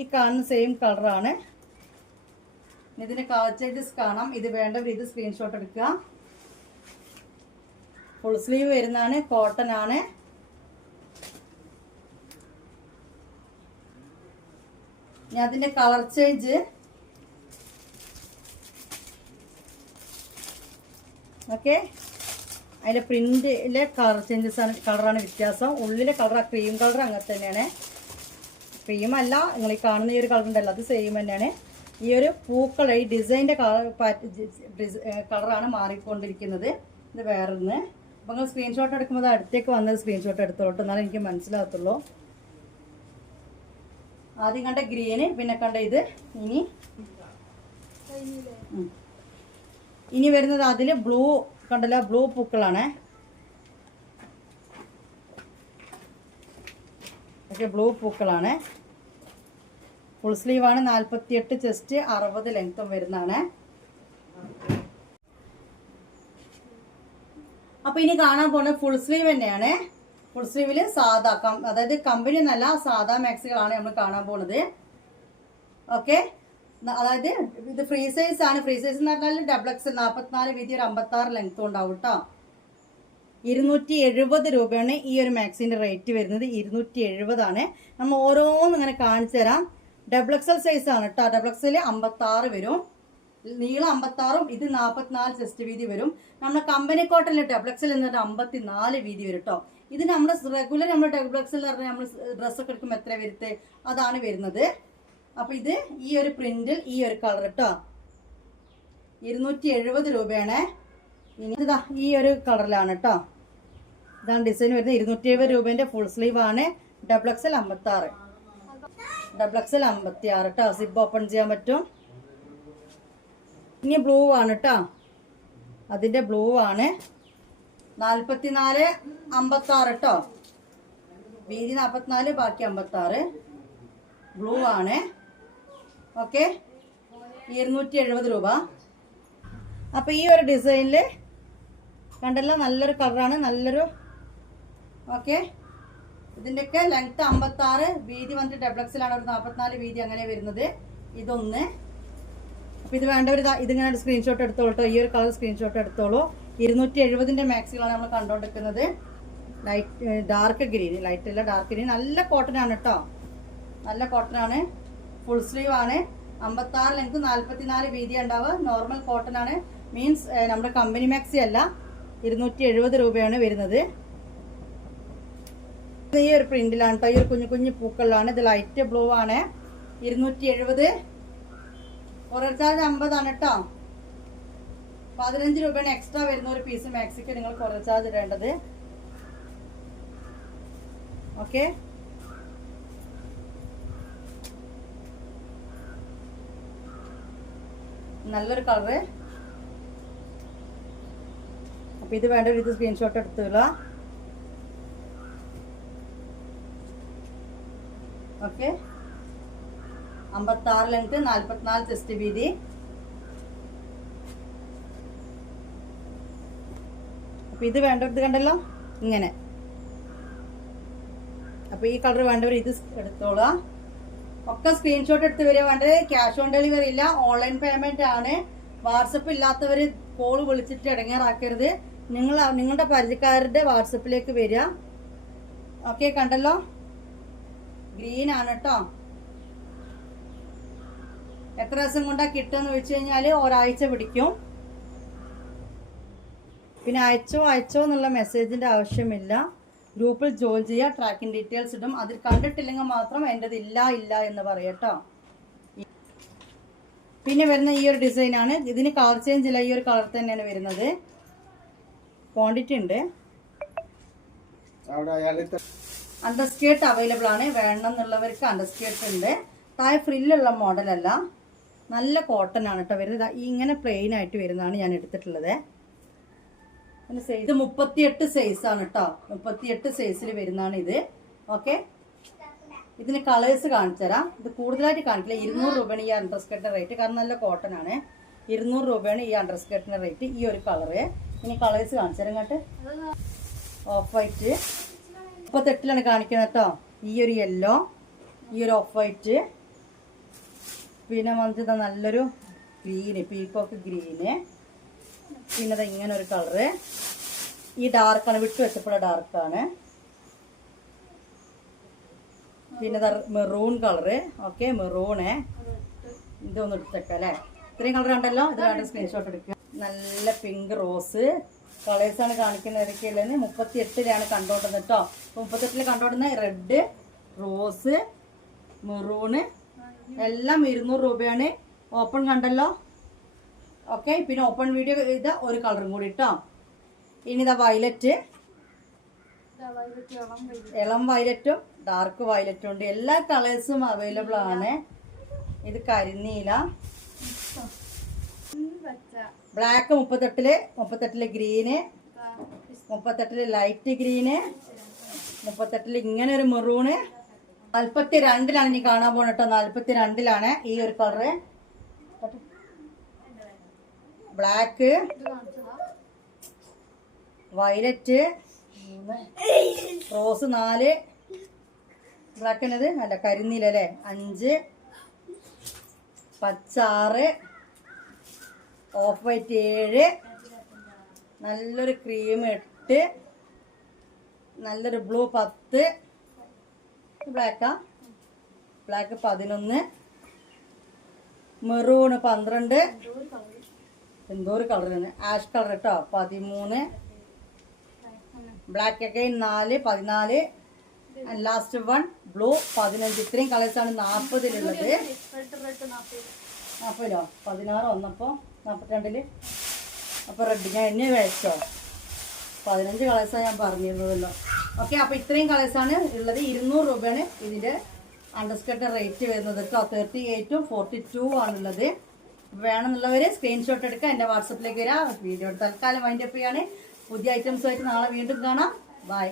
ഈ കാണുന്ന സെയിം കളറാണ്. ഇതിന്റെ കളർ ചേഞ്ചസ് കാണാം. ഇത് വേണ്ടവർ ഇത് സ്ക്രീൻഷോട്ട് എടുക്കുക. ഫുൾ സ്ലീവ് വരുന്നതാണ്, കോട്ടൺ ആണ്. ഞാൻ അതിന്റെ കളർ ചേഞ്ച് ഓക്കെ, അതിന്റെ പ്രിന്റിലെ കളർ ചേഞ്ചസ് ആണ്, കളറാണ് വ്യത്യാസം. ഉള്ളിലെ കളർ ക്രീം കളർ അങ്ങനെ തന്നെയാണ്. ക്രീം അല്ല, നിങ്ങൾ ഈ കാണുന്ന ഈ ഒരു കളർ ഉണ്ടല്ലോ, അത് സെയിം തന്നെയാണ്. ഈ ഒരു പൂക്കൾ, ഈ ഡിസൈൻ്റെ കളറാണ് മാറിക്കൊണ്ടിരിക്കുന്നത്. ഇത് വേറൊന്ന്. അപ്പം നിങ്ങൾ സ്ക്രീൻഷോട്ട് എടുക്കുമ്പോൾ അടുത്തേക്ക് വന്നത് സ്ക്രീൻഷോട്ട് എടുത്തോളൂ, എന്നാലും എനിക്ക് മനസ്സിലാകത്തുള്ളൂ. ആദ്യം കണ്ട ഗ്രീന്, പിന്നെ കണ്ട ഇത്. ഇനി വരുന്നത് അതിൽ ബ്ലൂ കണ്ടല്ലോ, ബ്ലൂ പൂക്കളാണ്. ഓക്കെ, ബ്ലൂ പൂക്കളാണ്. ഫുൾ സ്ലീവ് ആണ്. 48 ചെസ്റ്റ് 60 ലെങ്ത്തും വരുന്നതാണ്. അപ്പൊ ഇനി കാണാൻ പോകുന്നത് ഫുൾ സ്ലീവ് തന്നെയാണ്. ഫുൾ സ്ലീവില് സാധാ, അതായത് കമ്പനി എന്നല്ല, സാധാ മാക്സികളാണ് നമ്മൾ കാണാൻ പോകുന്നത്. ഓക്കെ, അതായത് ഇത് ഫ്രീ സൈസ് ആണ്. ഫ്രീ സൈസ് എന്ന് പറഞ്ഞാൽ ഡബിൾ എക്സൽ 44 വീതി 56 ലെങ്ത്തും ഉണ്ടാവും കേട്ടോ. 270 രൂപയാണ് ഈ ഒരു മാക്സിന്റെ റേറ്റ് വരുന്നത്. 270 ആണ്. നമ്മൾ ഓരോന്നും ഇങ്ങനെ കാണിച്ചു തരാം. ഡബിൾ എക്സൽ സൈസ് ആണ് കേട്ടോ. ഡബിൾ എക്സൽ 56 വരും, നീളം 56ഉം ഇത് 44 ചെസ്റ്റ് വീതി വരും. നമ്മുടെ കമ്പനി കോട്ടണിലെ ഡബിൾ എക്സൽ എന്നിട്ട് 54 വീതി വരും കേട്ടോ. ഇത് നമ്മൾ റെഗുലർ നമ്മൾ ഡബിൾ എക്സൽ എന്ന് പറഞ്ഞാൽ നമ്മൾ ഡ്രസ്സൊക്കെ എടുക്കുമ്പോൾ എത്ര വരുത്ത് അതാണ് വരുന്നത്. അപ്പൊ ഇത് ഈ ഒരു പ്രിന്റിൽ ഈ ഒരു കളർ കേട്ടോ 270 രൂപയാണ്. ഇനി ഇതാ ഈ ഒരു കളറിലാണ് കേട്ടോ. ഇതാണ് ഡിസൈൻ വരുന്നത്. 270 രൂപേന്റെ ഫുൾ സ്ലീവ് ആണ്. ഡബിൾ എക്സൽ 56, ഡബിൾ എക്സൽ 56 കേട്ടോ. സിബ് ഓപ്പൺ ചെയ്യാൻ പറ്റും. ഇനി ബ്ലൂ ആണ് കേട്ടോ, അതിന്റെ ബ്ലൂ ആണ്. 44 56 കേട്ടോ. വീതി 44, ബാക്കി 56. ബ്ലൂ ആണ്. ഓക്കെ, 270 രൂപ. അപ്പൊ ഈ ഒരു ഡിസൈനില് കണ്ടല്ലോ, നല്ലൊരു കളറാണ്, നല്ലൊരു. ഓക്കെ, ഇതിന്റെയൊക്കെ ലെങ്ത് 56, വീതി വന്നിട്ട് ഡബിൾ എക്സലാണ്. ഒരു 44 വീതി അങ്ങനെ വരുന്നത്. ഇതൊന്ന്. അപ്പൊ ഇത് വേണ്ടവർ ഇതിങ്ങനെ സ്ക്രീൻഷോട്ട് എടുത്തോളൂ കേട്ടോ. ഈ ഒരു കളർ സ്ക്രീൻഷോട്ട് എടുത്തോളൂ. 270ന്റെ മാക്സികളാണ് നമ്മൾ കണ്ടോണ്ടിരിക്കുന്നത്. ലൈറ്റ് ഡാർക്ക് ഗ്രീൻ, ലൈറ്റ് അല്ല ഡാർക്ക് ഗ്രീൻ. നല്ല കോട്ടൺ ആണ് കേട്ടോ, നല്ല കോട്ടൺ ആണ്. ഫുൾ സ്ലീവ് ആണ്. 56 ലെങ്ത് 44 വീതി ഉണ്ടാവുക. നോർമൽ കോട്ടൺ ആണ്, മീൻസ് നമ്മുടെ കമ്പനി മാക്സി അല്ല. 270 രൂപയാണ് വരുന്നത്. ഈ ഒരു പ്രിന്റിലാണ് കേട്ടോ. ഈ ഒരു കുഞ്ഞു കുഞ്ഞു പൂക്കളിലാണ്. ഇത് ലൈറ്റ് ബ്ലൂ ആണ്. 270. കൊറിയർ ചാർജ് 50 ആണ് കേട്ടോ. 15 രൂപയാണ് എക്സ്ട്രാ വരുന്ന ഒരു പീസ് മാക്സിക്ക് നിങ്ങൾ കൊറിയർ ചാർജ് ഇടേണ്ടത്. ഓക്കെ, നല്ലൊരു കളറ്. അപ്പൊ ഇത് വേണ്ട ഇത് സ്ക്രീൻഷോട്ട് എടുത്തുള്ള. ഓക്കെ, 56 ലെങ്ത് 44 ചെസ്റ്റ് വീതി. അപ്പൊ ഇത് വേണ്ടത് കണ്ടല്ലോ ഇങ്ങനെ. അപ്പൊ ഈ കളർ വേണ്ടവർ ഇത് എടുത്തോളാം. ഒക്കെ സ്ക്രീൻഷോട്ട് എടുത്ത് വരിക. വേണ്ടത് ക്യാഷ് ഓൺ ഡെലിവറി ഇല്ല, ഓൺലൈൻ പേയ്മെന്റ് ആണ്. വാട്സപ്പ് ഇല്ലാത്തവര് കോൾ വിളിച്ചിട്ട് ഇടങ്ങേറാക്കരുത്. നിങ്ങളുടെ പരിചയക്കാരുടെ വാട്സപ്പിലേക്ക് വരിക. ഓക്കെ, കണ്ടല്ലോ, ഗ്രീൻ ആണ് കേട്ടോ. എത്ര ദിവസം കൊണ്ടാ കിട്ടുമെന്ന് വെച്ച് കഴിഞ്ഞാൽ ഒരാഴ്ച പിടിക്കും. പിന്നെ അയച്ചോ എന്നുള്ള മെസ്സേജിന്റെ ആവശ്യമില്ല. ഗ്രൂപ്പിൽ ജോയിൻ ചെയ്യുക, ട്രാക്കിംഗ് ഡീറ്റെയിൽസ് ഇടും. അതിൽ കണ്ടിട്ടില്ലെങ്കിൽ മാത്രം എൻ്റെത് ഇല്ല എന്ന് പറയട്ടോ. പിന്നെ വരുന്ന ഈ ഒരു ഡിസൈനാണ്. ഇതിന് കളർ ചേഞ്ച് ഇല്ല, ഈ ഒരു കളർ തന്നെയാണ് വരുന്നത്. ക്വാണ്ടിറ്റി ഉണ്ട്. അണ്ടർസ്കേർട്ട് അവൈലബിൾ ആണ്, വേണം എന്നുള്ളവർക്ക് അണ്ടർസ്കേർട്ട് ഉണ്ട്. താഴെ ഫ്രില്ലുള്ള മോഡലല്ല, നല്ല കോട്ടൺ ആണ് കേട്ടോ വരുന്നത്. ഇങ്ങനെ പ്ലെയിൻ ആയിട്ട് വരുന്നതാണ് ഞാൻ എടുത്തിട്ടുള്ളത്. പിന്നെ ഇത് 38 സൈസാണ് കേട്ടോ, 38 സൈസിൽ വരുന്നതാണ് ഇത്. ഓക്കെ, ഇതിന് കളേഴ്സ് കാണിച്ചു തരാം. ഇത് കൂടുതലായിട്ട് കാണിക്കില്ല. 200 രൂപയാണ് ഈ അണ്ടർസ്കേർട്ടിന്റെ റേറ്റ്, കാരണം നല്ല കോട്ടൺ ആണ്. 200 രൂപയാണ് ഈ അണ്ടർസ്കേർട്ടിന്റെ റേറ്റ്. ഈ ഒരു കളറ്. ഇനി കളേഴ്സ് കാണിച്ചു തരാം കേട്ടോ. ഓഫ് വൈറ്റ് 38 കാണിക്കുന്നത് കേട്ടോ. ഈ ഒരു യെല്ലോ, ഈ ഒരു ഓഫ് വൈറ്റ്, പിന്നെ വന്നിട്ട് നല്ലൊരു ഗ്രീന്, പീക്കോക്ക് ഗ്രീന്, പിന്നെ ഇങ്ങനെ ഒരു കളറ്. ഈ ഡാർക്കാണ്, വിട്ടു വെച്ചപ്പോഴുള്ള ഡാർക്കാണ്. പിന്നെ മെറൂൺ കളറ്. Okay, maroon. ഇതൊന്നും എടുത്തേക്കാം അല്ലേ. ഇത്രയും കളർ ഉണ്ടല്ലോ, ഇത് രണ്ട് സ്ക്രീൻഷോട്ട് എടുക്കുക. നല്ല പിങ്ക് റോസ് കളേഴ്സാണ് കാണിക്കുന്നത്. ഏതൊക്കെയുള്ളതെന്ന് 38 കണ്ടോണ്ടുന്നത് കേട്ടോ. 38 കണ്ടോണ്ടുന്ന റെഡ്, റോസ്, മെറൂണ് എല്ലാം 200 രൂപയാണ്. ഓപ്പൺ കണ്ടല്ലോ. ഓക്കെ, പിന്നെ ഓപ്പൺ വീഡിയോ ചെയ്ത ഒരു കളറും കൂടി കേട്ടോ. ഇനി ഇതാ വയലറ്റ്, ഇളം വയലറ്റും ഡാർക്ക് വയലറ്റും ഉണ്ട്. എല്ലാ കളേഴ്സും അവൈലബിൾ ആണ്. ഇത് കരിനീല, ബ്ലാക്ക് 38 ഗ്രീന്, 38 ലൈറ്റ് ഗ്രീന്, 38 ഇങ്ങനെ ഒരു മെറൂണ്. 42 ഇനി കാണാൻ പോണ കേട്ടോ. 42 ഈ ഒരു colour. Black, violet, rose 4, black എന്നത് അല്ല കരിനീല അല്ലേ 5, പച്ച 6, ഓഫ് വൈറ്റ് 7, നല്ലൊരു ക്രീം 8, നല്ലൊരു ബ്ലൂ 10, ബ്ലാക്ക് 11, മെറൂണ് 12, എന്തോ ഒരു കളറാണ്, ആഷ് കളർ കേട്ടോ 13, black again 4, 14, last one blue 15. ഇത്രയും കളേഴ്സാണ് 40-ലുള്ളത്. 40-ലോ 16 വന്നപ്പോൾ 42-ല്. അപ്പോൾ റെഡ് ഞാൻ എന്നെ കഴിച്ചോ, 15 കളേഴ്സാണ് ഞാൻ പറഞ്ഞിരുന്നതല്ലോ. ഓക്കെ, അപ്പോൾ ഇത്രയും കളേഴ്സാണ് ഉള്ളത്. 200 രൂപയാണ് ഇതിൻ്റെ അണ്ടർസ്കേർട്ട് റേറ്റ് വരുന്നത് കേട്ടോ. 38ഉം 42 ആണുള്ളത്. വേണമെന്നുള്ളവർ സ്ക്രീൻഷോട്ട് എടുക്കുക, എൻ്റെ വാട്സപ്പിലേക്ക് വരാം. വീഡിയോ തൽക്കാലം വൈൻഡപ്പ് ചെയ്യാണ്. പുതിയ ഐറ്റംസുമായിട്ട് നാളെ വീണ്ടും കാണാം. ബൈ.